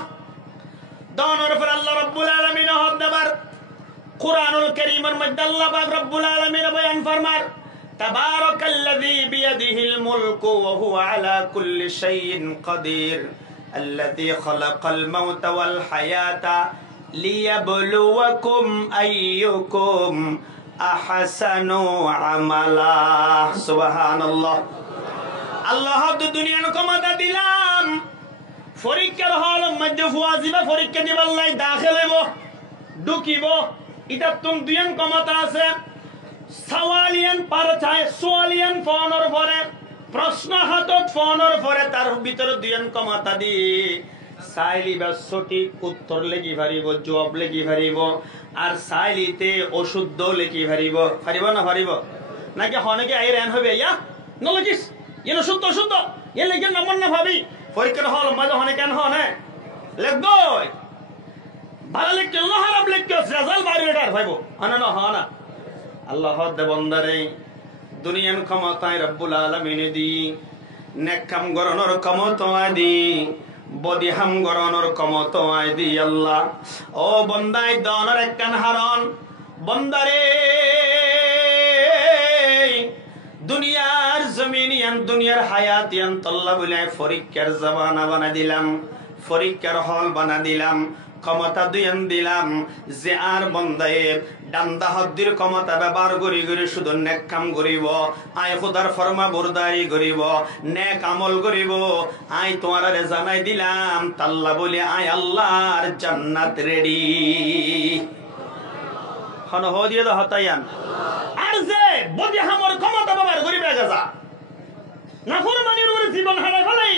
দানের পর আল্লাহ রাব্বুল আলামিন হদাবার কুরআনুল কারীমের মধ্যে আল্লাহ পাক রাব্বুল আলামিন বয়ান ফরমার তাবারাকাল্লাযী বিয়াদিহিল মুলকু ওয়া হুয়া আলা কুল্লি শাইইন কাদির الذي خلق الموت والحياة ليبلوكم أيكم أحسن عملا سبحان الله الله দুনিয়ার ক্ষমতা দিলাম পরীক্ষার হল মধ্যে ফুয়াজিবা পরীক্ষা দিবার লাই দাখিল হইব ঢুকিব এটা তুম দুইয়ান ক্ষমতা আছে সওয়ালিয়ান পারছায় সোয়ালিয়ান ফোনের পরে প্রশ্ন হাতত ফোনের পরে তার ভিতরে দুইয়ান ক্ষমতা দি সাইলি বা সঠিক উত্তর লেখি পারিব জবাব লেখি পারিব আর সাইলিতে অশুদ্ধ লেখি পারিব না পারিব নাকি হনেকে আই রেন হবে ইয়া নলজিস ইনো শুদ্ধ শুদ্ধ এ লেখেন নম্বর না ভাবি পরীক্ষার হল মাঝে হনে কেন হনে লেখব ভালো লিখতে আল্লাহ খারাপ লিখতে রেজাল্ট বাড়ি এটার ভাইব হনা না হনা আল্লাহ দে বন্দারে দুনিয়ান ক্ষমতায় রব্বুল আলামিন দি নেককাম গরনের ক্ষমতা দি বদিহাম গরনের ক্ষমতা দি আল্লাহ ও বন্দাই দনের একখান হারন বন্দারে দুনিয়ার জমিনিয়ান দুনিয়ার হায়াতিয়ান তল্লা বলে পরীক্ষার জবানা বানা দিলাম পরীক্ষার হল বানা দিলাম ক্ষমতা দুইয়ান দিলাম যে আর বন্দায়ে ডান্দা হদ্দির ক্ষমতা ব্যবহার করি করি শুধু নেক কাম করিব আই খোদার ফরমা বরদারি করিব নেক আমল করিব আই তোমারে জানাই দিলাম তাল্লা বলে আই আল্লাহর জান্নাত রেডি হন হ দিয়ে দাও হতায়ান আর যে বদি হামর ক্ষমতা ব্যবহার করিবে গাজা নাফরমানির উপরে জীবন হারাই ফেলাই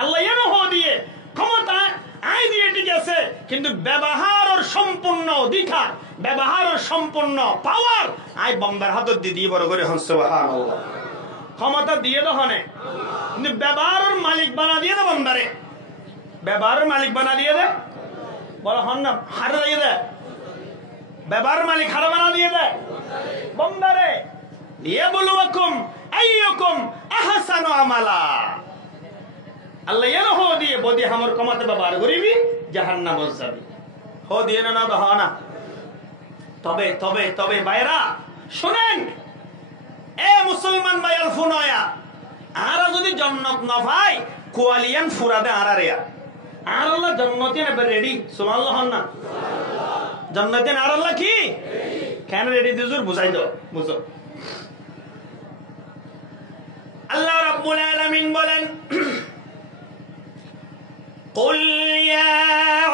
আল্লাহ এনে হ দিয়ে ক্ষমতা আই দিয়ে ঠিক আছে কিন্তু ব্যবহারের সম্পূর্ণ অধিকার ব্যবহারের সম্পূর্ণ পাওয়ার আই বন্দার হাতত দিয়ে বড় করে হন সুবহানাল্লাহ ক্ষমতা দিয়ে দাও হনে কিন্তু ব্যবহারের মালিক বানা দিয়ে দাও বন্দারে ব্যবহারের মালিক বানা দিয়ে দে বড় হন না হারে দিয়ে দে ব্যবহারের মালিক হারে বানা দিয়ে দে বন্দারে লিয়াবলুয়াকুম আইয়ুকুম আহসানু আমালা আল্লাহ এনে হো দিয়ে বদি হামর ক্ষমতা ব্যবহার করিবি জাহান্নাম যাবি হো দিয়ে না না না তবে তবে তবে ভাইরা শুনেন এ মুসলমান ভাই আল ফুনয়া আরা যদি জান্নাত না পাই কোয়ালিয়ান ফুরাদে আরারে আর আল্লাহ জান্নাতে না রেডি সুবহানাল্লাহ না জান্নাতে আর আল্লাহ কি কেন রেডি দিজুর বুঝাই দাও বুঝো আল্লাহ রাব্বুল আলামিন বলেন قل يا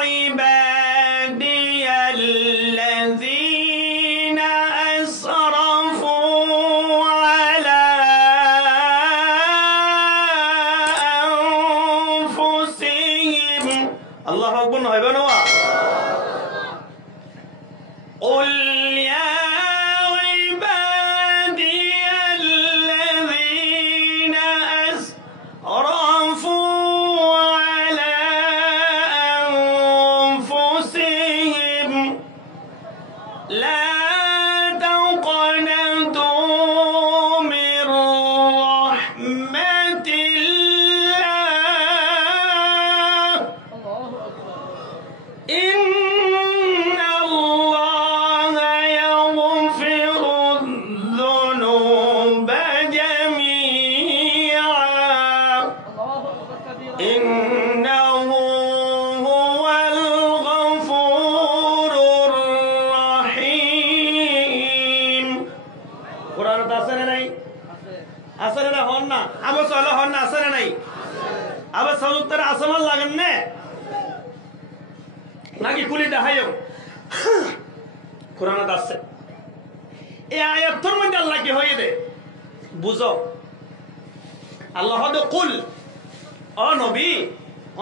عبادي الذين أسرفوا على أنفسهم الله أكبر نهيبنا قل يا عبادي الذين أسرفوا على أنفسهم لا تقنطوا من رحمة الله إن الله يغفر الذنوب جميعا إنه هو الغفور الرحيم قرآن تاسنا ناي আসলে না হন না আবার চলো হন না আসলে নাই আবার সৌত্তর আসমান লাগেন না নাকি কুলি দেখাইও কোরআনত আছে এই আয়াতের মধ্যে আল্লাহ কি হয়ে দে বুঝো আল্লাহ দে কুল ও নবী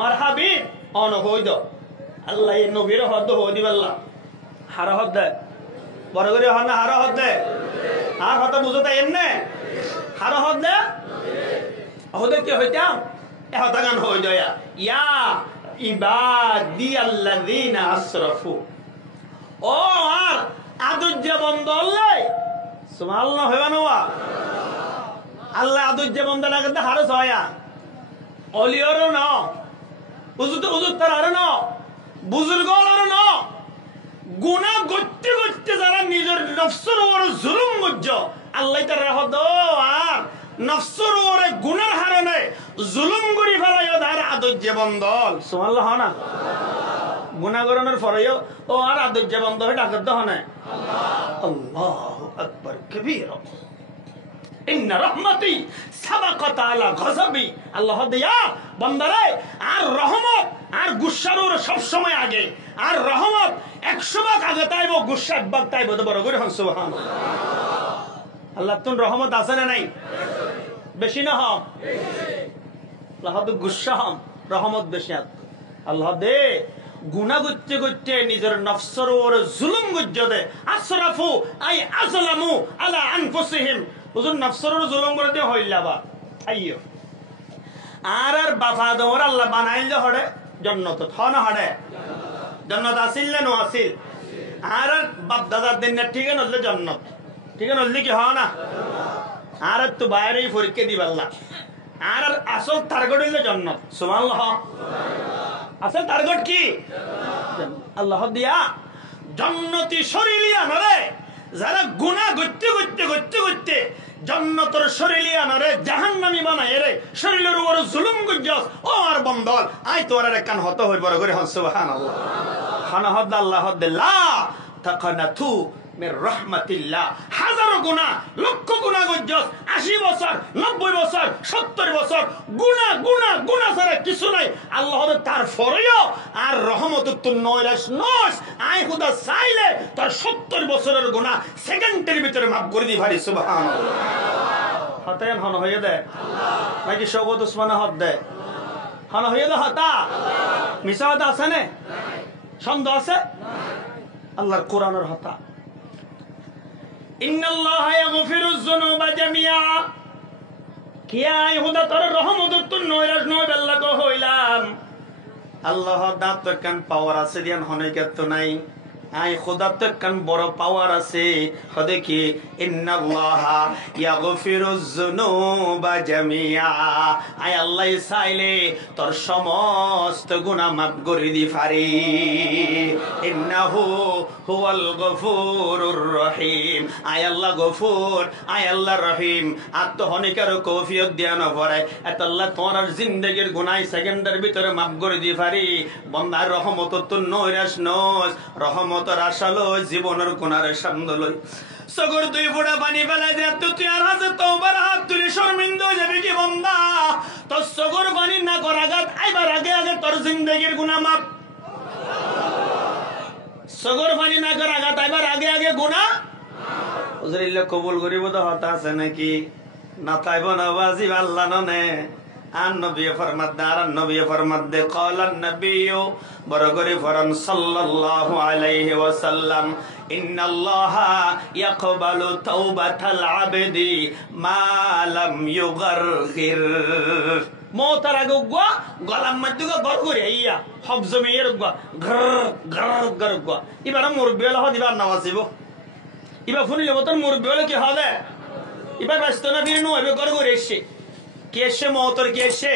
আর হাবিব ও নবীদ আল্লাহ এই নবীর হদ হই দিবাল্লাহ হার হদ দে বড় করে হন না হার হদ দে আর হদ বুঝো তাই এনে হার হদ দে হদে কি হইতাম এ হদ গান হই দয়া ইয়া ইবাদি আল্লাযীনা আসরাফু ও আর আদুজ্জে বন্ধ আল্লাহ সুবহানাল্লাহ হইবানোয়া আল্লাহ আদুজ্জে বন্ধ লাগতে হারস হয়া অলিয়র ন উজুত তার ন বুজুর্গর ন গুনাহ করতে করতে যারা নিজের নফসের উপর জুলুম করছ আল্লাহ তার রহমত আর নফসের উপরে গুনার হারনে জুলুম করি ফেলাইও তার আদুজ্জে বন্ধ সুবহানাল্লাহ না গুনাহ করানোর পরেও ও আর আদুজ্জে বন্ধ হয়ে ডাকত দেহ না আল্লাহু আকবার কবীরা ইন্না রাহমাতি সাবাকাত আলা গযবি আল্লাহ দিয়া বান্দারে আর রহমত আর গুসার সব সময় আগে আর রহমত 100 ভাগ আগে তাইব গুসা 1 ভাগ তাইব তো বড় করে সুবহানাল্লাহ আল্লাহ তুন রহমত আছে না নাই বেশি না হম আল্লাহ তো গুসা হম রহমত বেশি আছে আল্লাহ দে গুনাহ করতে করতে নিজের নফসের উপর জুলুম গজ্জ দে আসরাফু আই আজলামু আলা আনফুসিহিম হুজুর নফসের উপর জুলুম করে দে হইলাবা আইয়ো আর বাফা দওর আল্লাহ বানাইল হড়ে জান্নাত থানা হড়ে জান্নাত আসিল না নো আসিল আর বাপ দাদার দিন ঠিক না হলে জান্নাত ঠিক না হলে কি হয় না আর তো বাইরেই পরীক্ষা দিবাল্লাহ আর আসল টার্গেট হইল জান্নাত সুবহানাল্লাহ আসল টার্গেট কি আল্লাহ দিয়া জান্নাতি শরীলিয়া নরে যারা গুনাহ করতে করতে করতে করতে জান্নাতের শরীলিয়া নরে জাহান্নামী বানায় রে শরীরের উপর জুলুম গজ্জাস ও আর বন্দল আই তোরা রে কান হত হই বড় করে সুবহানাল্লাহ খানা হদ আল্লাহ হদ লা তাকানাতু মির রাহমাতিল্লাহ হাজারো গুনাহ লক্ষ গুনাহ গজ্জাস 80 বছর 90 বছর 70 বছর গুনাহ গুনাহ গুনাহ ছাড়া কিছু নাই আল্লাহ তার ফরেও আর রহমত তো নয়রাস নস আই খুদা চাইলে তার 70 বছরের গুনাহ সেকেন্ডের ভিতরে মাফ করে দি ভারি সুবহানাল্লাহ হাতায়ান হন হয়ে দে আল্লাহ নাকি শওকত ওসমান হদ দে হন হয়ে দে হাতা মিসাওয়াত আছে না সন্দেহ আছে আল্লাহর কোরআনের হাতা ইন্নাল্লাহা ইয়াগফিরুয যুনুবা জামিআ কিয়া ইহুদা তোর রহমত তো নয়রাস নয় আল্লাহ কো হইলাম আল্লাহ দাত কান পাওয়ার আছে দিয়ান হনে গেত নাই আই খোদা তো কান বড় পাওয়ার আছে হদে কি ইন্নাল্লাহা ইয়াগফিরুয যুনুবা জামিআ আই আল্লাহ চাইলে তোর সমস্ত গুনাহ মাফ করে দি পারি ইন্নাহু হুয়াল গফুরুর রহিম আই আল্লাহ গফুর আই আল্লাহ রহিম আত হনিকার কফিয়ত দিয়ান পরে এত আল্লাহ তোমার জিন্দেগীর গুনাহ সেকেন্ডের ভিতরে মাফ করে দি পারি বান্দার রহমত তো নয়রাস নস রহমত আশালো জীবনের কোনারে সামনে লই সগর দুই ফোঁটা পানি ফেলাই দে তুই আর হাতে তওবার হাত তুলে শর্মিন্দা হয়ে যাবি কি বান্দা তোর সগর পানি না করাগাত আইবার আগে আগে তোর জিন্দেগির গুনাহ মাফ। সগর পানি না কর আগা তাইবার আগে আগে গুনাহ হুজুরিল্লাহ কবুল করিব তো হতা আছে নাকি না তাইব না ওয়াজিব আল্লাহ ননে আন নবী ফরমাত দার নবী ফরমাত দে ক্বালান নবী বরগরি ফরন সাল্লাল্লাহু আলাইহি ওয়াসাল্লাম ইন্নাল্লাহা ইয়াকবালু তাওবাতাল আবদি মা লাম ইউগারগির। মওতার আগে গো গলাম মধ্যে গর করে আইয়া হব জমির গো ঘর ঘর ঘর গো ইবারা মুরব্বি হলা দিবার নামাজিব ইবা ফুনিলে মতন মুরব্বি হলে কি হবে এবার ব্যস্ত না ফিরে নবে গর করে এসে কে এসে মওতর কে এসে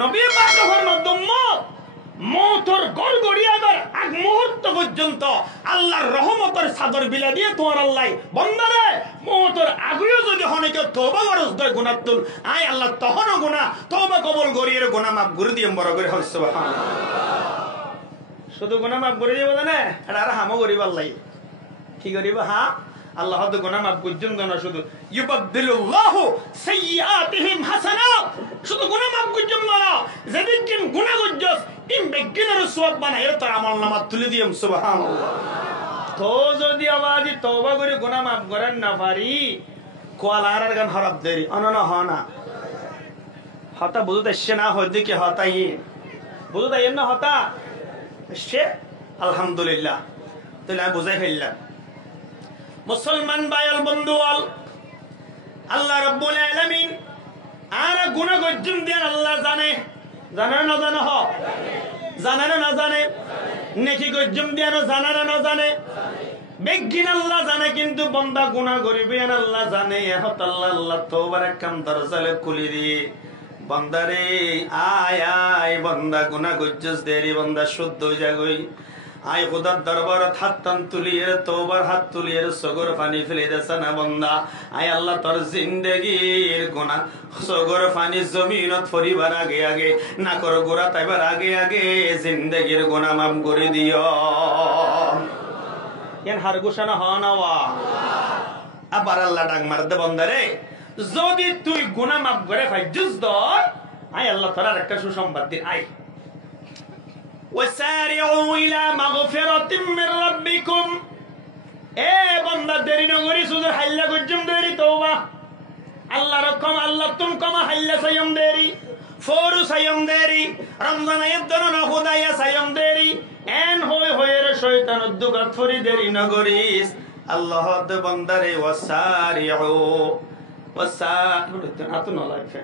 নবী পাক ফরমাত উম্মত মওতর গর গড়িয়াবার আগ মুহূর্ত পর্যন্ত আল্লাহর রহমতের চাদর বিলা দিয়ে তোমার আল্লাহ বন্দারে মওতর আগেও যদি হনেকে তওবা করস দয় গুনাহ তুল আয় আল্লাহ তখনও গুনাহ তওবা কবুল করিয়ে গুনাহ মাফ করে দিম বড় করে হস সুবহানাল্লাহ। শুধু গুনাহ মাফ করে দিব না এটা আর হামও করিব আল্লাহ কি করিব হ্যাঁ আল্লাহ তো গুনাহ মাফ করছেন না শুধু ইউবাদদিলুল্লাহু সাইয়্যাতিহিম হাসানাত শুধু গুনাহ মাফ করছেন না যেদিন কিম গুনাহ করছস ইম বেগিনার সওয়াব বানায় তোর আমলনামা তুলে দিম সুবহানাল্লাহ। তো যদি আওয়াজি তওবা করে গুনাহ মাফ করেন না পারি কোয়ালার গান হরব দেরি অননা হনা হতা বুঝতে সে না হইতে কি হতাই বুঝতে না হতা সে আলহামদুলিল্লাহ তাহলে আমি বুঝাই ফেললাম মুসলমান ভাইয়াল বন্ধুয়াল আল্লাহ রাব্বুল আলামিন আর গুনাহ গজ্জুম দেন আল্লাহ জানে জানে না জানে হ জানে না জানে নেকি গজ্জুম দেন জানে না জানে বেগিন আল্লাহ জানে কিন্তু বান্দা গুনাহ করিবে আল্লাহ জানে হত আল্লাহ আল্লাহ তওবার কাম দরজালে খুলি দি বান্দারে আয় আয় বান্দা গুনাহ গজ্জস দেরি বান্দা শুদ্ধ হই যাগই আয় খোদার দরবার হাত টান তুলিয়ে তওবার হাত তুলিয়ে সগর পানি ফেলে দেছ না বান্দা আয় আল্লাহ তোর জিন্দেগির গুনাহ সগর পানি জমিনত ফরিবার আগে আগে না কর গোরা তাইবার আগে আগে জিন্দেগির গুনাহ মাফ করে দিও এন হার গোশানা হনা ওয়া আবার আল্লাহ ডাক মার দে বান্দারে যদি তুই গুনাহ মাফ করে ফাইজুস দর আয় আল্লাহ তোর একটা সুসংবাদ দি আয় وسارعوا الى مغفرة من ربكم এ বান্দা দেরি নগরি সুদর হাল্লা গজ্জম দেরি তওবা আল্লাহ রকম আল্লাহ তুম কমা হাল্লা সায়ম দেরি ফোরু সায়ম দেরি রমজান আয়াতন না খুদায়া সায়ম দেরি এন হই হইর শয়তান দুগাত ফরি দেরি নগরিস আল্লাহ দ বান্দারে ওয়াসারিউ আতু না লাইফে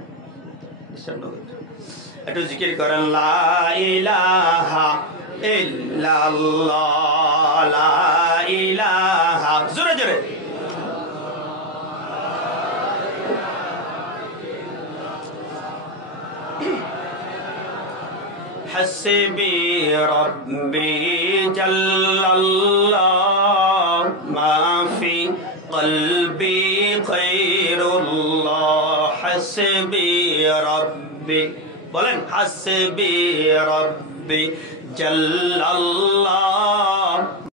একটু জিকির করেন লা ইলাহা ইল্লাল্লাহ লা ইলাহা জোরে জোরে হাসবি রাব্বি জাল্লাল্লাহ মা ফি কলবি খায়রুল্লাহ হাসবি রাব্বি বলেন হাসবি রাব্বি জাল্লাল্লাহ